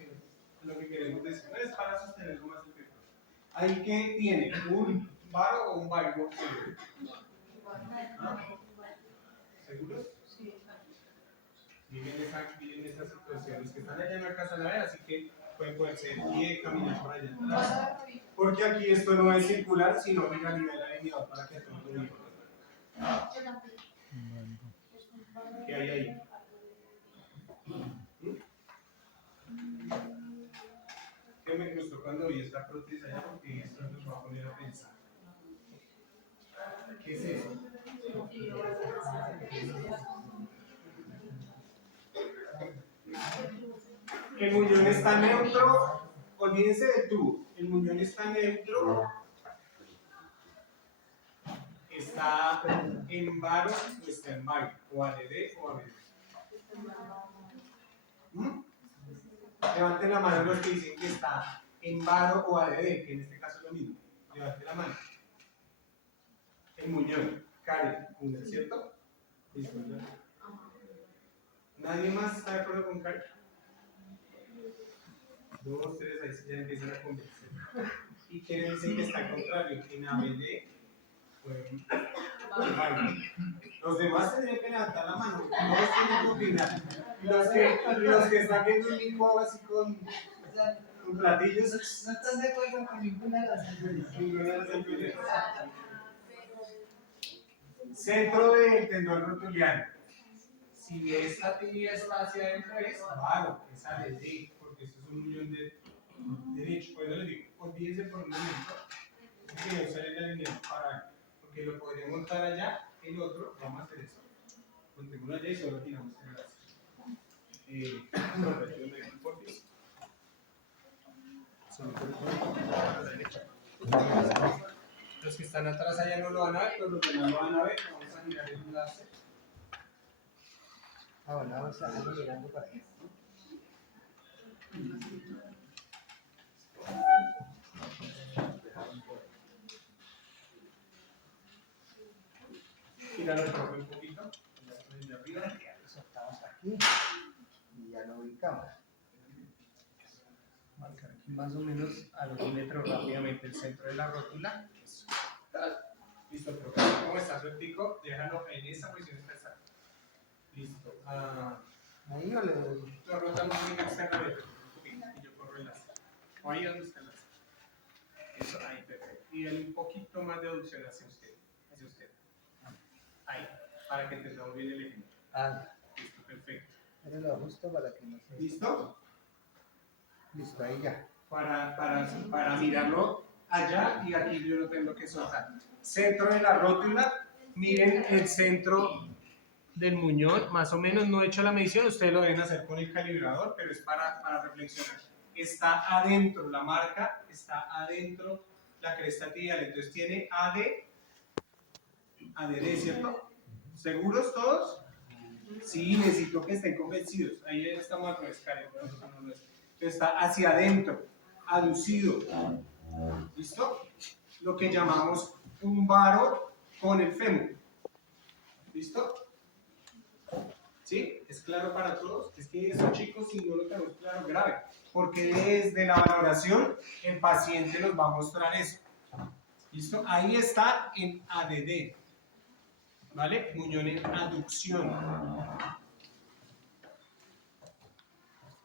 queremos decir. Es para sostenerlo más efectivo. Ahí que tiene un varo o un barco. ¿Ah? ¿Seguros? Sí. Miren esas situaciones que están allá en la casa de la así que pueden ponerse de pie, caminar por allá atrás. Porque aquí esto no es circular, sino que a nivel alineado para que todo el mundo. ¿Qué hay ahí? Que me gustó cuando vi esta prótesis allá porque esto nos va a poner a pensar. ¿Qué es eso? El muñón está neutro, olvídense del tubo. El muñón está neutro, está en varo o está en varo, o ADD o ABD. Levanten la mano los que dicen que está en varo o ADD, que en este caso es lo mismo. Levanten la mano. El muñón, Karen, ¿cierto? Listo, ¿no? ¿Nadie más está de acuerdo con Karen? 2, 3, ahí sí ya empiezan a convencer. ¿Y quiénes dicen que está al contrario? En ABD, pues, los demás tendrían que levantar la mano, todos tienen que opinar. Los que están viendo un licuado así con platillos, No estás de acuerdo con ninguna de las anteriores. Centro del tendón rotuliano. Si esta tibia está hacia adentro es varo, es ADD, porque esto es un muñón de derecho. Por eso les digo, olvídense por un momento que no sale el alineamiento para, porque lo podría montar allá, el otro, vamos a hacer eso. Montemos allá y solo tiramos el brazo. Los que están atrás allá no lo van a ver, pero los que no lo van a ver, vamos a mirar el láser. Bueno, vamos a ir mirando por ahí. Girar el profe un poquito, desde arriba. Ya lo soltamos aquí y ya lo ubicamos. Marcar aquí más o menos a 2 metros rápidamente el centro de la rótula. Eso. Listo, profe. ¿Cómo está su pico? Déjalo en esta posición expresada. Listo. Ahí o le doy. Lo rotamos bien externamente un poquito y yo corro el láser. O ahí donde está el láser. Eso, ahí, perfecto. Y dale un poquito más de aducción hacia usted. Hacia usted. Ahí, para que entendamos bien el ejemplo. Listo, perfecto. Ahora lo ajusto para que no se... ¿Listo? Listo, ahí ya. Para mirarlo allá y aquí yo lo tengo que soltar. Centro de la rótula, miren el centro del muñón, más o menos no he hecho la medición, ustedes lo deben hacer con el calibrador, pero es para reflexionar. Está adentro, la marca está adentro, la cresta tibial, entonces tiene ADD, ¿cierto? ¿Seguros todos? Sí, necesito que estén convencidos. Ahí estamos al revés, Karen, pero nosotros no lo es. Está hacia adentro, aducido. ¿Listo? Lo que llamamos un varo con el fémur. ¿Listo? ¿Sí? ¿Es claro para todos? Es que eso, chicos, si no lo tenemos claro, grave. Porque desde la valoración, el paciente nos va a mostrar eso. ¿Listo? Ahí está en ADD. ¿Vale? Muñón en aducción.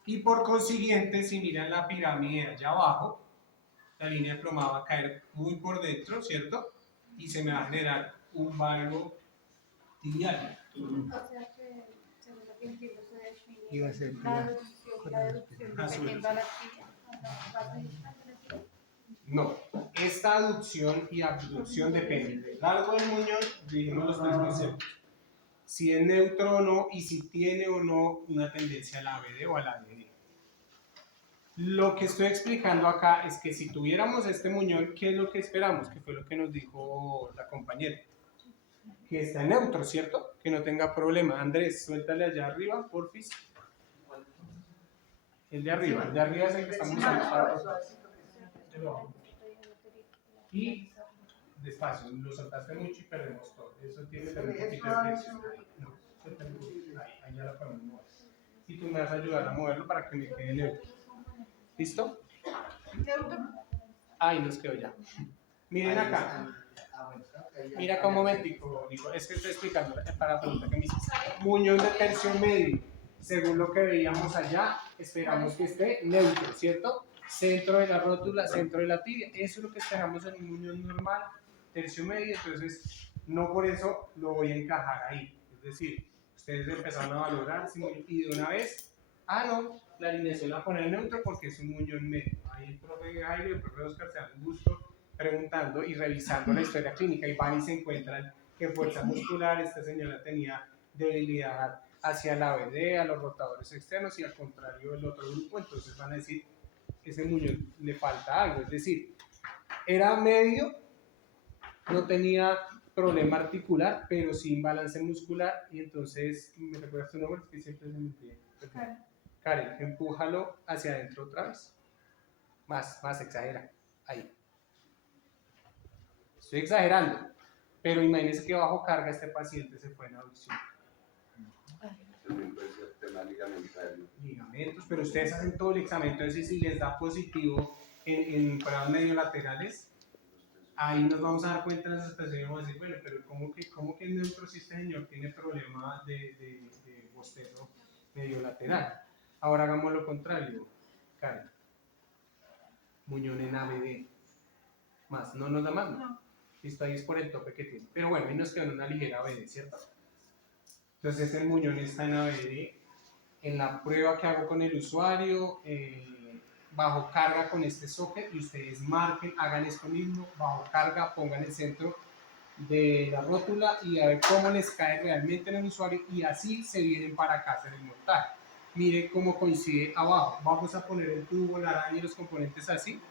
Y por consiguiente, si miran la pirámide allá abajo, la línea de plomada va a caer muy por dentro, ¿cierto? Y se me va a generar un varo tibial. O sea que, según lo que entiendo, se define Iba a ser la deducción y la deducción dependiendo a la tibia. ¿Va a ser la tibia? No, esta aducción y abducción depende del largo del muñón, dijimos los tres conceptos. Si es neutro o no y si tiene o no una tendencia a la ABD o a la ADD. Lo que estoy explicando acá es que si tuviéramos este muñón, ¿qué es lo que esperamos? Que fue lo que nos dijo la compañera. Que está en neutro, ¿cierto? Que no tenga problema. Andrés, suéltale allá arriba, porfis. El de arriba es el que estamos usando para rotar. Y despacio, lo soltaste mucho y perdemos todo. Eso tiene también un poquito de presión. No, suéltale un poquito. Ahí ya la podemos mover. Y tú me vas a ayudar a moverlo para que me quede neutro. ¿Listo? Ahí nos quedó ya. Miren acá. Mira acá un momentico, Nico. Es que estoy explicando para la pregunta que me hiciste. Muñón de tercio medio. Según lo que veíamos allá, esperamos que esté neutro, ¿cierto? Centro de la rótula, centro de la tibia. Eso es lo que esperamos en un muñón normal, tercio medio. Entonces, no por eso lo voy a encajar ahí. Es decir, ustedes empezaron a valorar y de una vez, no, la alineación la ponen en neutro porque es un muñón medio. Ahí el profe Jairo y el profe Oscar se dan gusto preguntando y revisando la historia clínica y van y se encuentran que fuerza muscular esta señora tenía debilidad hacia la ABD, a los rotadores externos y al contrario el otro grupo, entonces van a decir que ese muñón le falta algo, es decir, era medio, no tenía problema articular, pero sí imbalance muscular y entonces, ¿me recuerdas tu nombre? Es que siempre se me olvida. Karen, empújalo hacia adentro otra vez. Más, exagera. Ahí. Estoy exagerando, pero imagínense que bajo carga este paciente se fue en aducción. También puede ser tema ligamentario. Ligamentos, pero ustedes hacen todo el examen, entonces si les da positivo en pruebas medio laterales, ahí nos vamos a dar cuenta de esa situación y vamos a decir, bueno, pero ¿cómo que el neutro si este señor tiene problema de bostezo medio lateral? Ahora hagamos lo contrario, Karen. Muñón en ABD. Más, no nos da más, ¿no? Listo, ahí es por el tope que tiene. Pero bueno, ahí nos quedó una ligera ABD, ¿cierto? Entonces el muñón está en ABD. En la prueba que hago con el usuario, bajo carga con este socket y ustedes marquen, hagan esto mismo, bajo carga, pongan el centro de la rótula y a ver cómo les cae realmente en el usuario y así se vienen para acá a hacer el montaje. Miren cómo coincide abajo. Vamos a poner el tubo, la araña y los componentes así.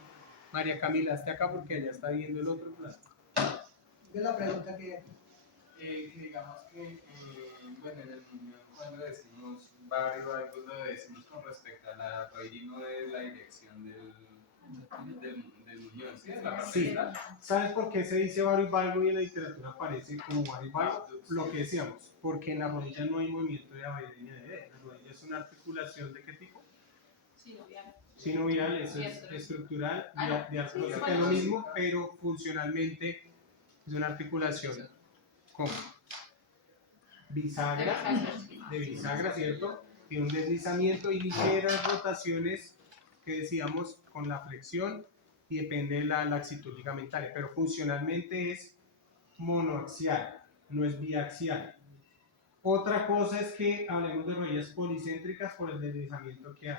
María Camila, esté acá porque ella está viendo el otro plano. Es la pregunta que Que digamos que, bueno, en el muñón cuando decimos barrio algo lo decimos con respecto a la raíz y no de la dirección del muñón, ¿sí? De la parte Sí. central. ¿Sabes por qué se dice barrio y valgo y en la literatura aparece como barrio y valgo? Lo que decíamos, porque en la rodilla no hay movimiento de ABD ni ADD. La rodilla es una articulación ¿de qué tipo? Sinovial. Sinovial, eso es estructural, de artrosis, que es lo mismo, pero funcionalmente es una articulación como bisagra, de bisagra, ¿cierto? Tiene un deslizamiento y ligeras rotaciones que decíamos con la flexión y depende de la laxitud ligamentaria, pero funcionalmente es monoaxial, no es biaxial. Otra cosa es que hablemos de rodillas policéntricas por el deslizamiento que hay,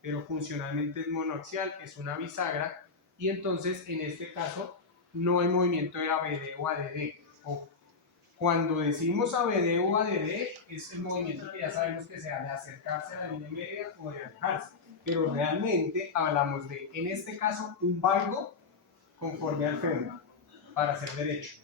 pero funcionalmente es monoaxial, es una bisagra y entonces en este caso no hay movimiento de ABD o ADD. Ojo. Cuando decimos ABD o ADD es el movimiento que ya sabemos que sea de acercarse a la línea media o de alejarse, pero realmente hablamos de, en este caso, un valgo conforme al fémur para ser derecho.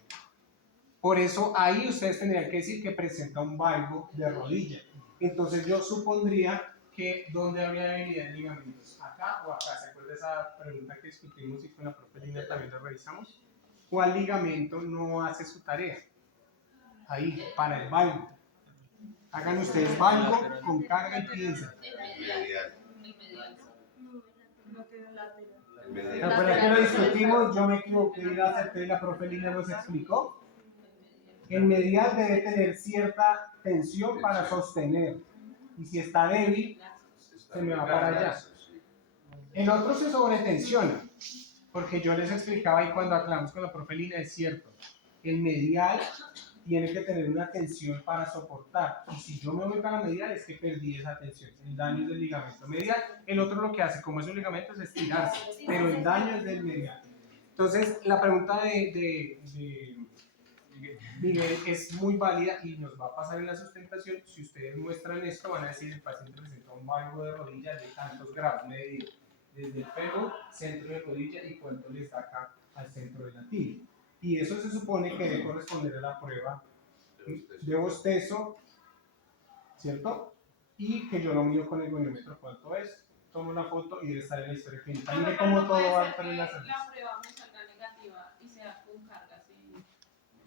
Por eso ahí ustedes tendrían que decir que presenta un valgo de rodilla. Entonces yo supondría que ¿dónde habría debilidad de ligamentos? ¿Acá o acá? ¿Se acuerda esa pregunta que discutimos y con la profe Lina también la revisamos? ¿Cuál ligamento no hace su tarea? Ahí, para el valgo. Hagan ustedes valgo con carga y piensen. Medial. No tiene lateral. El ¿Se medial. acuerdan que lo discutimos? Yo me equivoqué y la acerté y la profe Lina nos explicó. El medial debe tener cierta tensión para sostener. Y si está débil, se me va para allá. El otro se sobretensiona. Porque yo les explicaba y cuando aclaramos con la profe Lina es cierto. El medial tiene que tener una tensión para soportar. Y si yo me voy para medial es que perdí esa tensión. El daño es del ligamento medial. El otro lo que hace, como es un ligamento, es estirarse. Pero el daño es del medial. Entonces, la pregunta de Miguel es muy válida y nos va a pasar en la sustentación. Si ustedes muestran esto, van a decir el paciente presenta un valgo de rodilla de tantos grados medido desde el fémur, centro de rodilla y cuánto le saca al centro de la tibia. Y eso se supone que debe corresponder a la prueba de bostezo, ¿cierto? Y que yo lo mido con el goniómetro, ¿cuánto es? Tomo la foto y debe estar en la historia clínica. Mire cómo todo va a estar en la salud. La prueba me salga negativa y sea con carga, sí.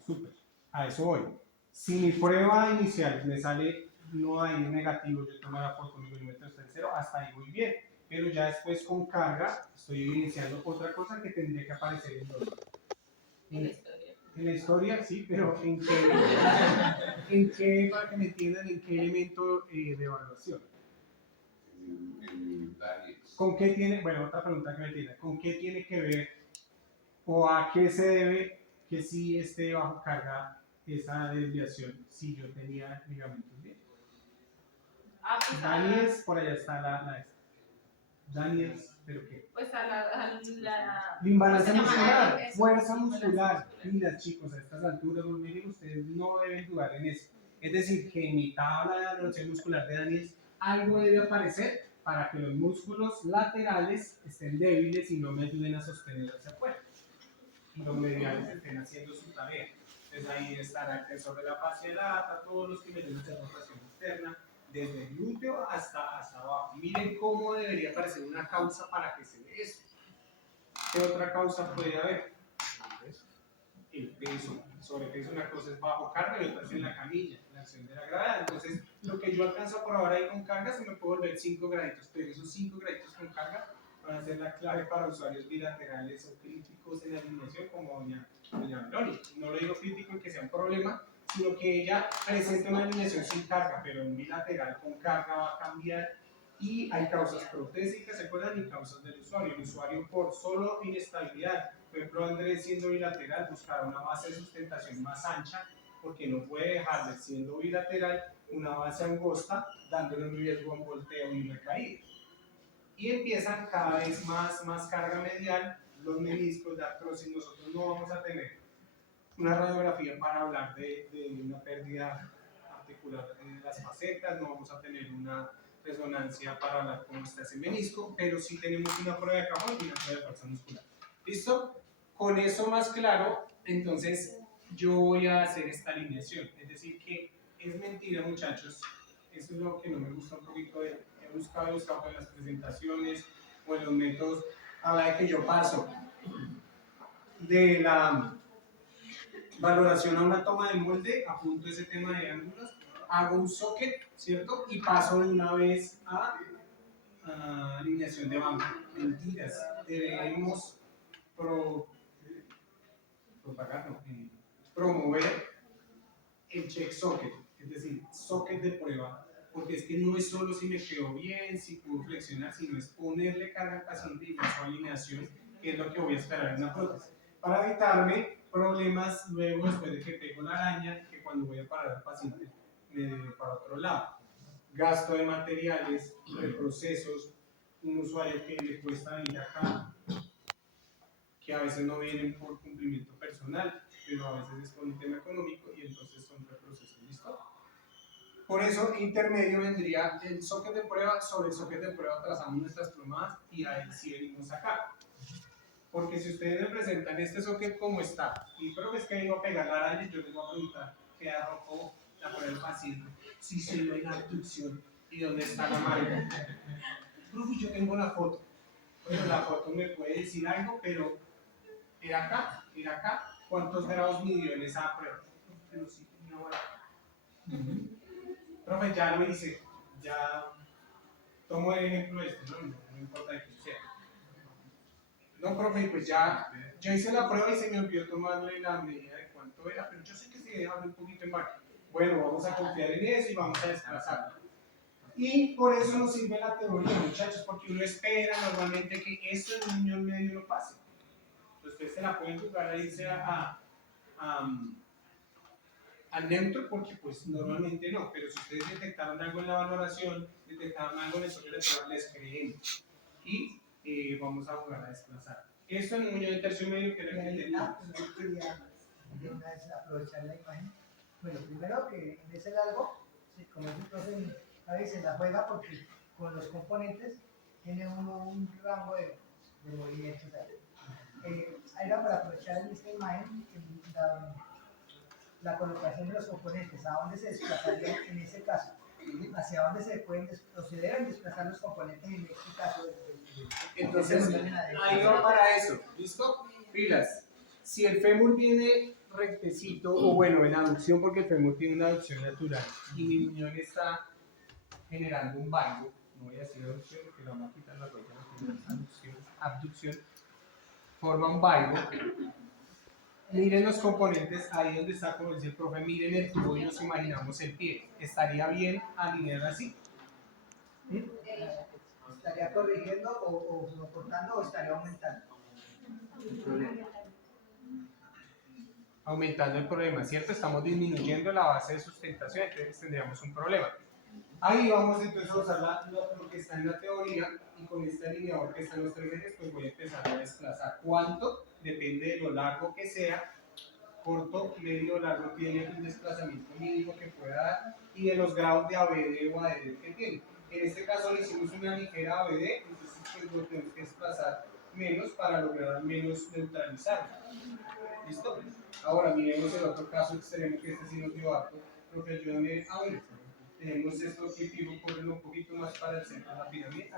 Súper, a eso voy. Si mi prueba inicial me sale no hay negativo, yo tomo la foto, mi goniómetro está en cero, hasta ahí muy bien. Pero ya después con carga estoy evidenciando otra cosa que tendría que aparecer en los en la historia, sí, pero ¿en qué, para que me entiendan, en qué elemento de evaluación? En Daniels. ¿Con qué tiene, bueno, otra pregunta que me tiene, ¿con qué tiene que ver o a qué se debe que si esté bajo carga esa desviación si yo tenía ligamentos bien? Ah, pues Daniels, por allá está la esta. Daniels, ¿pero qué? pues a la Imbalance ¿cómo se llama? muscular, Eso, fuerza sí, muscular. Mira chicos, a estas alturas, miren, ustedes no deben dudar en eso. Es decir, que en mi tabla de evaluación muscular de Daniels algo debe aparecer para que los músculos laterales estén débiles y no me ayuden a sostener hacia afuera. Y los mediales estén haciendo su tarea. Entonces ahí estará el sobre la fascia lata, todos los que me den esa rotación externa, desde el glúteo hasta abajo. Miren cómo debería aparecer una causa para que se dé eso. ¿Qué otra causa puede haber? El peso. Sobrepeso, una cosa es bajo carga y otra es en la camilla, la acción de la gravedad. Entonces, lo que yo alcanzo por ahora ahí con carga se me puede volver 5 graditos, pero esos 5 graditos con carga van a ser la clave para usuarios bilaterales o críticos en alineación como doña Meloni. No lo digo crítico en que sea un problema, sino que ella presenta una alineación sin carga, pero un bilateral con carga va a cambiar y hay causas protésicas, ¿se acuerdan? Y causas del usuario. El usuario por solo inestabilidad, por ejemplo Andrés siendo bilateral buscará una base de sustentación más ancha porque no puede dejar de siendo bilateral una base angosta, dándole un riesgo a un volteo y una caída. Y empiezan cada vez más carga medial, los meniscos de artrosis. Nosotros no vamos a tener una radiografía para hablar de una pérdida articular de las facetas, no vamos a tener una resonancia para hablar cómo está ese menisco, pero sí tenemos una prueba de cajón y una prueba de fuerza muscular. ¿Listo? Con eso más claro, entonces yo voy a hacer esta alineación. Es decir, que es mentira, muchachos. Eso es lo que no me gusta un poquito de he buscado en las presentaciones o en los métodos. Habla de que yo paso de la valoración a una toma de molde, apunto ese tema de ángulos, hago un socket, ¿cierto? Y paso de una vez a alineación de banco. Mentiras. Debemos promover el check socket, es decir, socket de prueba, porque es que no es solo si me quedó bien, si puedo flexionar, sino es ponerle carga al paciente y su alineación, que es lo que voy a esperar en una prótesis, para evitarme problemas luego después de que pego la araña, que cuando voy a parar al paciente me debe para otro lado. Gasto de materiales, reprocesos, un usuario que le cuesta venir acá, que a veces no vienen por cumplimiento personal, pero a veces es por un tema económico y entonces son reprocesos, ¿listo? Por eso, intermedio vendría el socket de prueba, sobre el socket de prueba trazamos nuestras plomadas y ahí sí venimos acá. Porque si ustedes me presentan este socket como está, y creo que es que vengo a pegar la araña, yo les voy a preguntar qué arrojó la prueba del paciente, si se ve la abducción y dónde está la marca. Profe, yo tengo la foto. Bueno, la foto me puede decir algo, pero era acá, ¿cuántos grados midió en esa prueba? Pero sí tenía buena. Profe, ya lo hice, ya tomo el ejemplo este, no importa de quién sea. No, profe, pues ya, yo hice la prueba y se me olvidó tomarle la medida de cuánto era, pero yo sé que se debe hablar un poquito en marca. Bueno, vamos a confiar en eso y vamos a desplazarlo. Y por eso nos sirve la teoría, muchachos, porque uno espera normalmente que esto en un niño medio no pase. Ustedes se la pueden jugar a irse al neutro porque pues normalmente no, pero si ustedes detectaron algo en la valoración, detectaron algo en el software de prueba, les creemos y vamos a jugar a desplazar. Esto en un niño de tercio medio que era el que tenemos. De una vez aprovechar la imagen. Bueno, primero que en ese largo, sí, como dice el profe, a veces se la juega porque con los componentes tiene uno un rango de movimientos ahí. Era para aprovechar en esta imagen la colocación de los componentes, a dónde se desplazarían en ese caso, hacia dónde se pueden o se deben desplazar los componentes en este caso. Entonces, ahí va para eso, ¿listo? Pilas. Si el fémur viene rectecito, o bueno, en aducción, porque el fémur tiene una aducción natural, y mi muñón está generando un valgo, no voy a decir aducción porque la vamos a quitar la rueda, abducción, forma un valgo. Miren los componentes, ahí donde está, como dice el profe, miren el tubo y nos imaginamos el pie. ¿Estaría bien alinear así? ¿Estaría corrigiendo o soportando o estaría aumentando? Aumentando el problema, ¿cierto? Estamos disminuyendo la base de sustentación, entonces tendríamos un problema. Ahí vamos entonces a usar lo que está en la teoría y con este alineador que está en los tres ejes, pues voy a empezar a desplazar. ¿Cuánto? Depende de lo largo que sea. Corto, medio, largo tiene un desplazamiento mínimo que pueda dar y de los grados de ABD o ADD que tiene. En este caso le hicimos una ligera ABD, entonces pues lo tenemos que desplazar menos para lograr al menos neutralizarlo. ¿Listo? Ahora miremos el otro caso extremo que este sí nos dio harto, porque ayúdame a ver. Tenemos esto que quiero ponerlo un poquito más para el centro de la pirámide.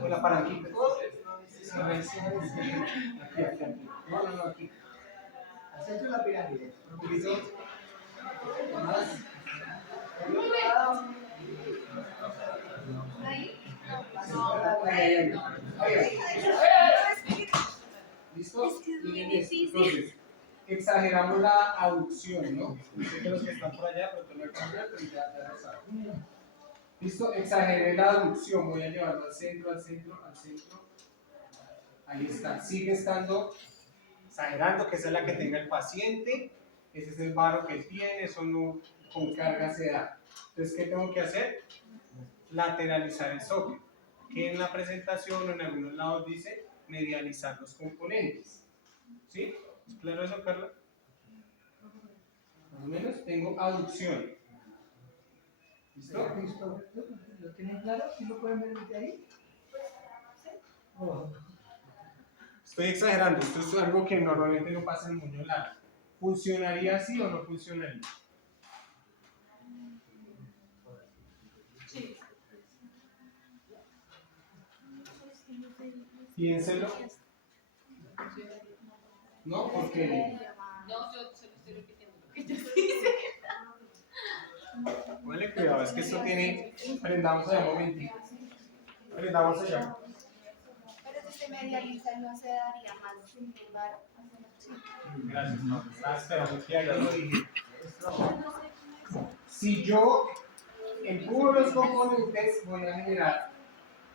O la palanquita. Aquí. No, aquí. Al centro de la pirámide. Un poquito más. ¿Listo? Miren esto. Entonces, exageramos la aducción, ¿no? Sé que los que están por allá, pero no hay que cambiar, pero ya lo saben. ¿Listo? Exageré la aducción, voy a llevarlo al centro. Ahí está. Sigue estando exagerando, que esa es la que tenga el paciente. Ese es el varo que tiene, eso no con carga se da. Entonces, ¿qué tengo que hacer? Lateralizar el socket, que en la presentación o en algunos lados dice medializar los componentes. ¿Sí? ¿Es claro eso, Carla? Más o menos tengo aducción. ¿Listo? Listo. ¿Lo tienen claro? ¿Sí lo pueden ver desde ahí? Oh. Estoy exagerando, esto es algo que normalmente no pasa en muñón largo. ¿Funcionaría así o no funcionaría? Sí. Piénselo. No, porque. No, yo se lo estoy repitiendo lo que yo hice. Vale, cuidado, es que esto tiene. Prendamos allá un momentito. Prendamos allá. Pero si se medializa, ¿no se daría más varo? Gracias, no, estaba esperando que alguien lo dijera. Si yo empujo los componentes, voy a generar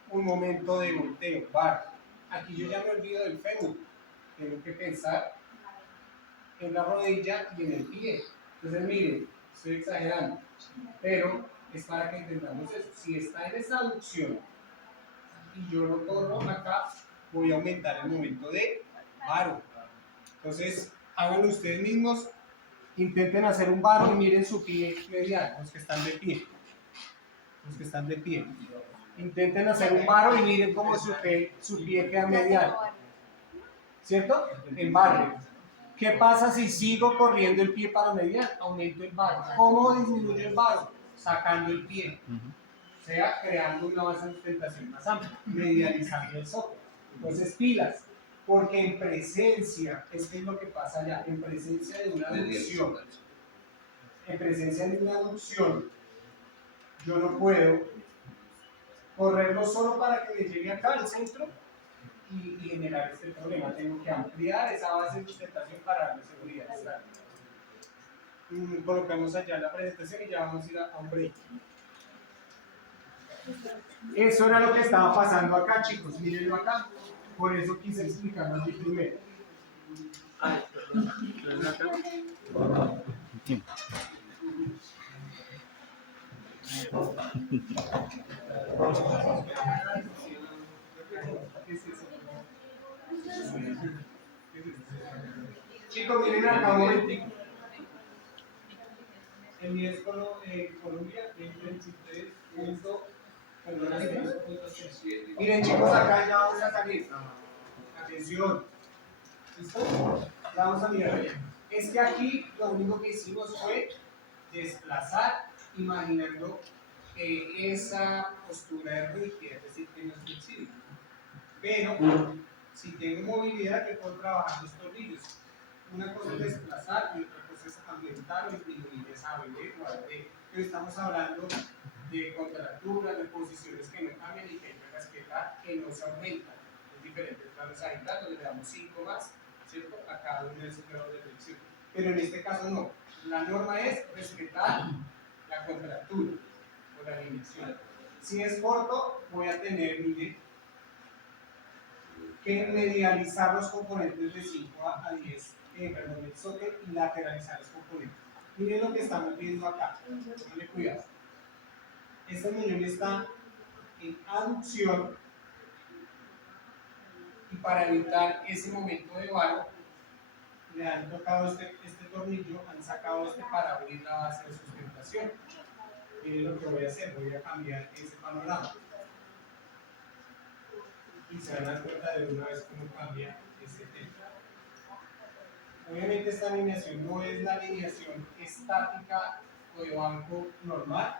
un momento de volteo, bar. Aquí yo ya me olvido del fémur. Tengo que pensar en la rodilla y en el pie. Entonces, miren, estoy exagerando, pero es para que entendamos eso. Si está en esta aducción y yo lo corro acá, voy a aumentar el momento de varo. Entonces, háganlo ustedes mismos, intenten hacer un varo y miren su pie medial, los que están de pie. Los que están de pie. Intenten hacer un varo y miren cómo su pie queda medial. ¿Cierto? En varo. ¿Qué pasa si sigo corriendo el pie para medial? Aumento el varo. ¿Cómo disminuyo el varo? Sacando el pie. O sea, creando una base de sustentación más amplia, medializando el socket. Entonces, pilas. Porque en presencia, es lo que pasa allá, en presencia de una aducción, yo no puedo correrlo solo para que me llegue acá al centro y generar este problema. Tengo que ampliar esa base de sustentación para darle seguridad. Colocamos allá la presentación y ya vamos a ir a un break. Eso era lo que estaba pasando acá, chicos, mírenlo acá. Por eso quise explicarlo así primero. Chicos, miren acá un momentico. El mío es Colombia, 2023, miren chicos, acá ya vamos a salir. Atención. ¿Listo? Ya vamos a mirar. Es que aquí lo único que hicimos fue desplazar, imaginando esa postura de rigidez, es decir, que no es flexible. Pero, si tengo movilidad, que puedo trabajar los tornillos. Una cosa es desplazar y otra cosa es aumentar o disminuir esa habilidad o habilidad. Pero estamos hablando de contracturas, de posiciones que no cambian y que hay que respetar, que no se aumentan. Es diferente. Estamos ahí, le damos 5 más, ¿cierto? A cada uno de esos grados de flexión. Pero en este caso no. La norma es respetar la contractura o la alineación. Si es corto, voy a tener, mire, que medializar los componentes de 5 a 10, perdón, el socket y lateralizar los componentes. Miren lo que estamos viendo acá. Ponle cuidado. Este muñón está en aducción y para evitar ese momento de varo le han tocado este tornillo, han sacado este para abrir la base de sustentación. Miren lo que voy a hacer, voy a cambiar ese panorama y se van a dar cuenta de una vez cómo cambia ese tema. Obviamente esta alineación no es la alineación estática o de banco normal,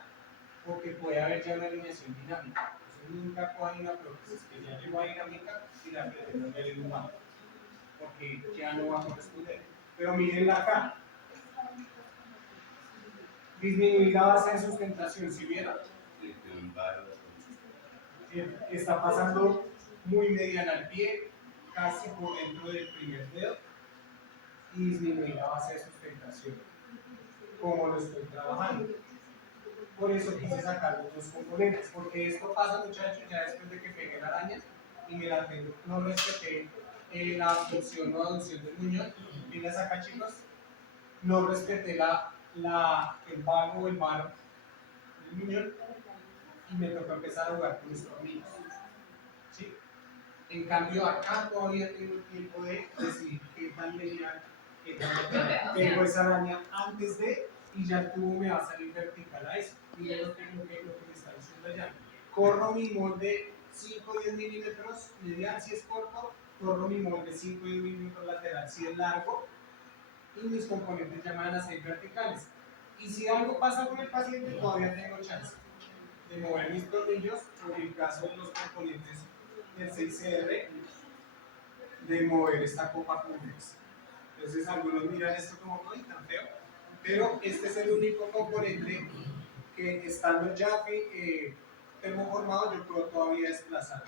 porque puede haber ya una alineación dinámica. Eso nunca cogen una prótesis que ya llegó a dinámica y la pretenden ver en un banco, porque ya no va a corresponder. Pero mírenla acá. Disminuir la base de sustentación, ¿sí vieron? Está pasando muy mediana al pie, casi por dentro del primer dedo, y disminuir la base de sustentación, como lo estoy trabajando. Por eso quise sacar los dos componentes, porque esto pasa, muchachos, ya después de que pegué la araña y me la tengo, no respeté la abducción o aducción del muñón. Miren acá, chicos, no respeté la el vago o el varo del muñón y me tocó empezar a jugar con los tornillos. ¿Sí? En cambio, acá todavía tengo el tiempo de decidir qué tan lineal, qué tan vertical. Tengo esa araña antes de, y ya el tubo me va a salir vertical a eso. Y es lo que me está diciendo allá. Corro mi molde 5 o 10 milímetros medial si es corto, corro mi molde 5 o 10 milímetros lateral si es largo, y mis componentes ya me van a ser verticales. Y si algo pasa con el paciente, todavía tengo chance de mover mis tornillos, o en el caso de los componentes del 6CR, de mover esta copa convexa. Entonces algunos miran esto como no, tan feo, pero este es el único componente que estando ya termoformado yo puedo todavía desplazar.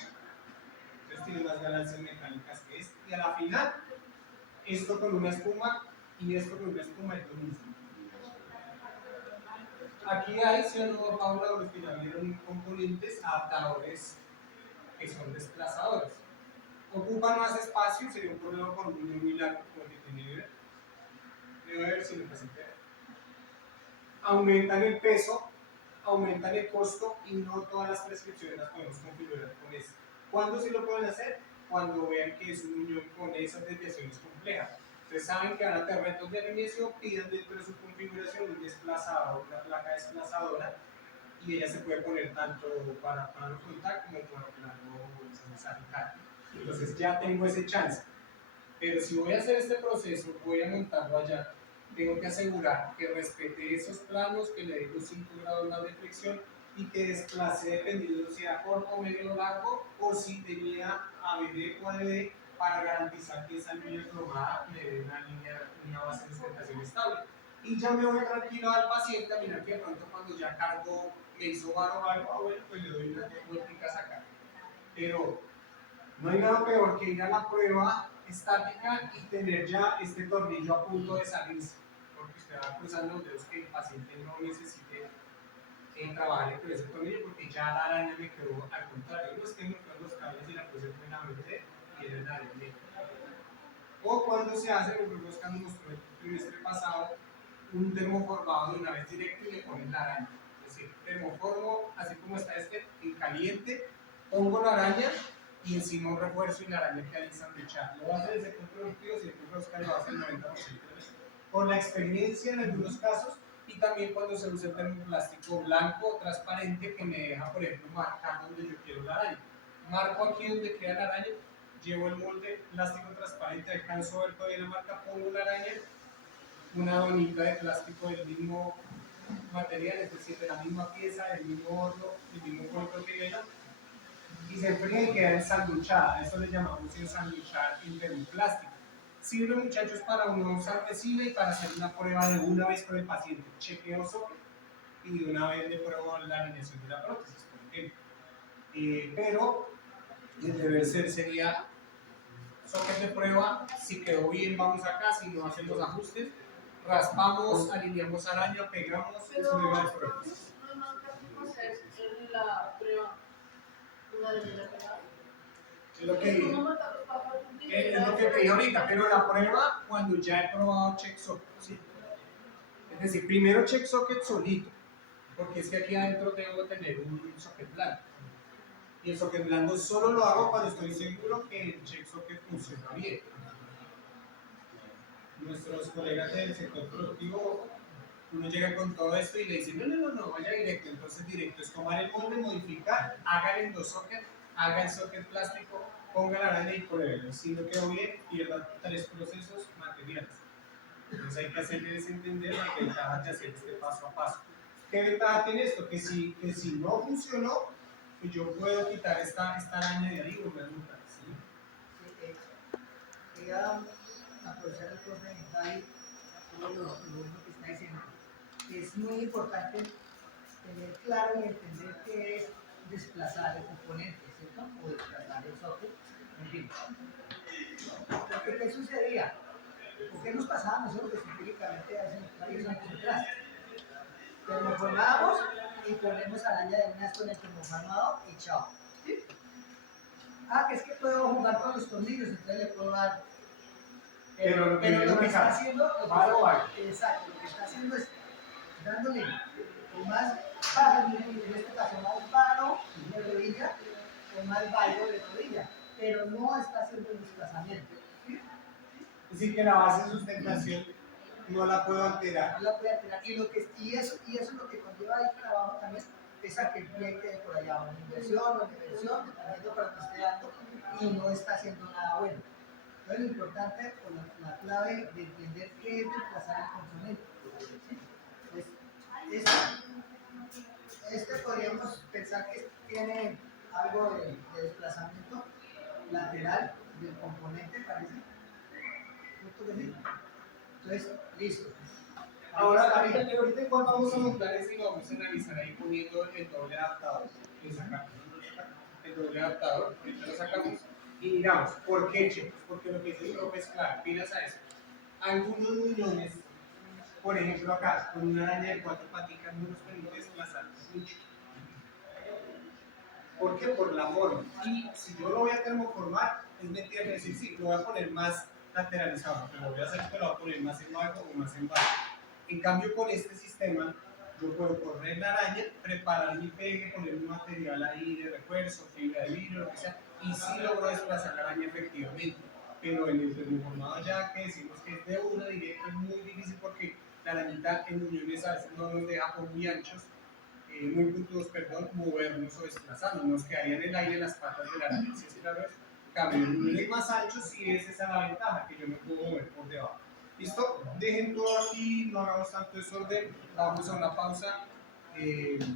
Entonces tiene unas ganancias mecánicas que es, y a la final, esto con una espuma y esto con una espuma es lo mismo. Aquí hay, si o no, Paula, los que ya vieron componentes adaptadores que son desplazadores. Ocupan más espacio, sería un problema por un muy largo como el que tiene. Debe ver si lo presenté. Aumentan el peso, aumentan el costo y no todas las prescripciones las podemos configurar con eso. ¿Cuándo sí lo pueden hacer? Cuando vean que es un muñón con esas desviaciones complejas. Ustedes saben que van a tener retos de alineación, pidan dentro de su configuración un desplazador, una placa desplazadora, y ella se puede poner tanto para plano frontal como para plano sagital. Entonces ya tengo ese chance. Pero si voy a hacer este proceso, voy a montarlo allá, tengo que asegurar que respete esos planos, que le dé los 5 grados más de flexión y que desplace dependiendo si sea corto, medio o largo, o si tenía ABD o ADD para garantizar que esa línea cromada le dé una base de sustentación estable. Y ya me voy tranquilo al paciente a mirar que de pronto cuando ya cargo, me hizo varo o algo, bueno, pues le doy unas vueltas acá. Pero no hay nada peor que ir a la prueba estática y tener ya este tornillo a punto de salirse, porque usted va cruzando los dedos que el paciente no necesite trabajar con ese tornillo, porque ya la araña me quedó al contrario. Los tengo con los cables y la puse buenamente y era la araña. O cuando se hace, lo que Oscar nos mostró el trimestre pasado, un termoformado de una vez directo y le ponen la araña. Es decir, termoformo, así como está este, en caliente, pongo la araña y encima un refuerzo y la araña queda ensanduchada. Lo va a hacer desde el productivo, si el Oscar lo hace el 90% de veces. Por la experiencia en algunos casos, y también cuando se usa el termoplástico blanco o transparente que me deja, por ejemplo, marcar donde yo quiero la araña. Marco aquí donde queda la araña, llevo el molde plástico transparente, alcanzo a ver todavía la marca, pongo la araña, una donita de plástico del mismo material, es decir, de la misma pieza, del mismo horno, del mismo cuerpo que viene, y se enfría y queda ensanduchada. Eso le llamamos ensanduchar en termoplástico. Sirve, muchachos, para uno usar resina y para hacer una prueba de una vez con el paciente. Chequeo socket y de una vez le pruebo la alineación de la prótesis, por ejemplo. Pero el deber ser sería socket de prueba. Si quedó bien, vamos acá. Si no, hacemos ajustes. Raspamos, alineamos araña, pegamos, es prueba de prótesis. No es más práctico hacer la prueba una de la pegada. Es lo que te dije ahorita, pero la prueba cuando ya he probado check socket, ¿sí? Es decir, primero check socket solito, porque es que aquí adentro tengo que tener un socket blando. Y el socket blando solo lo hago cuando estoy seguro que el check socket funciona bien. Nuestros colegas del sector productivo, uno llega con todo esto y le dice, no, vaya directo. Entonces directo es tomar el molde, modificar, haga el endosocket, haga el socket plástico, ponga la araña y pruébelo. Si no quedó bien, pierda 3 procesos materiales. Entonces hay que hacerles entender las ventajas de hacer este paso a paso. ¿Qué ventaja tiene esto? Que si no funcionó, pues yo puedo quitar esta araña de ahí o me nunca. ¿Sí? Quería aprovechar el profe Javi, lo que está diciendo. Es muy importante tener claro y entender qué es desplazar el componente, ¿cierto? O desplazar el socket, en fin. Porque, ¿qué sucedía? ¿Por qué nos pasaba a nosotros científicamente hace varios años atrás? Termoformábamos y ponemos araña de una vez con el termoformado y chao. ¿Sí? Ah, que es que puedo jugar con los tornillos, entonces le puedo dar. Pero lo que está haciendo, exacto, lo que está haciendo es dándole con más bajo, en este caso más bajo de rodilla, o más bajo de rodilla, pero no está haciendo el desplazamiento. ¿Sí? Es decir, que la base de sustentación no la puedo alterar. No la puede alterar. Y eso es lo que conlleva ahí para abajo también, es a que el pie quede por allá, una inversión o una inversión, dependiendo para lo que esté dando, y no está haciendo nada bueno. Entonces, lo importante o la clave de entender qué es desplazar el componente. ¿Sí? Este podríamos pensar que tiene algo de desplazamiento lateral del componente, parece. ¿Cierto que sí? Entonces, listo. Ahorita igual vamos a montar ese y lo vamos a analizar ahí poniendo el doble adaptador. Le sacamos el doble adaptador, ahorita lo sacamos y miramos, ¿por qué, chicos? Porque lo que dice el profe es claro, pilas a eso. Algunos muñones, por ejemplo acá, con una araña de 4 paticas no nos permite desplazar mucho. ¿Por qué? Por la forma. Y si yo lo voy a termoformar, es mentira decir, sí, lo voy a poner más lateralizado, pero lo voy a hacer que lo voy a poner más en bajo o más en bajo. En cambio, con este sistema, yo puedo correr la araña, preparar mi pegue, poner un material ahí de refuerzo, fibra de vidrio, lo que sea, y sí logro desplazar la araña efectivamente. Pero en el termoformado ya que decimos que es de una directa es muy difícil porque la arañita en uniones a veces no nos deja o muy anchos, muy puntudos, perdón, movernos o desplazarnos, nos quedarían en el aire las patas de la araña, si es que la ves. Cambio, en uniones más anchos sí es esa la ventaja, que yo me puedo mover por debajo. ¿Listo? Dejen todo aquí, no hagamos tanto desorden, vamos a una pausa.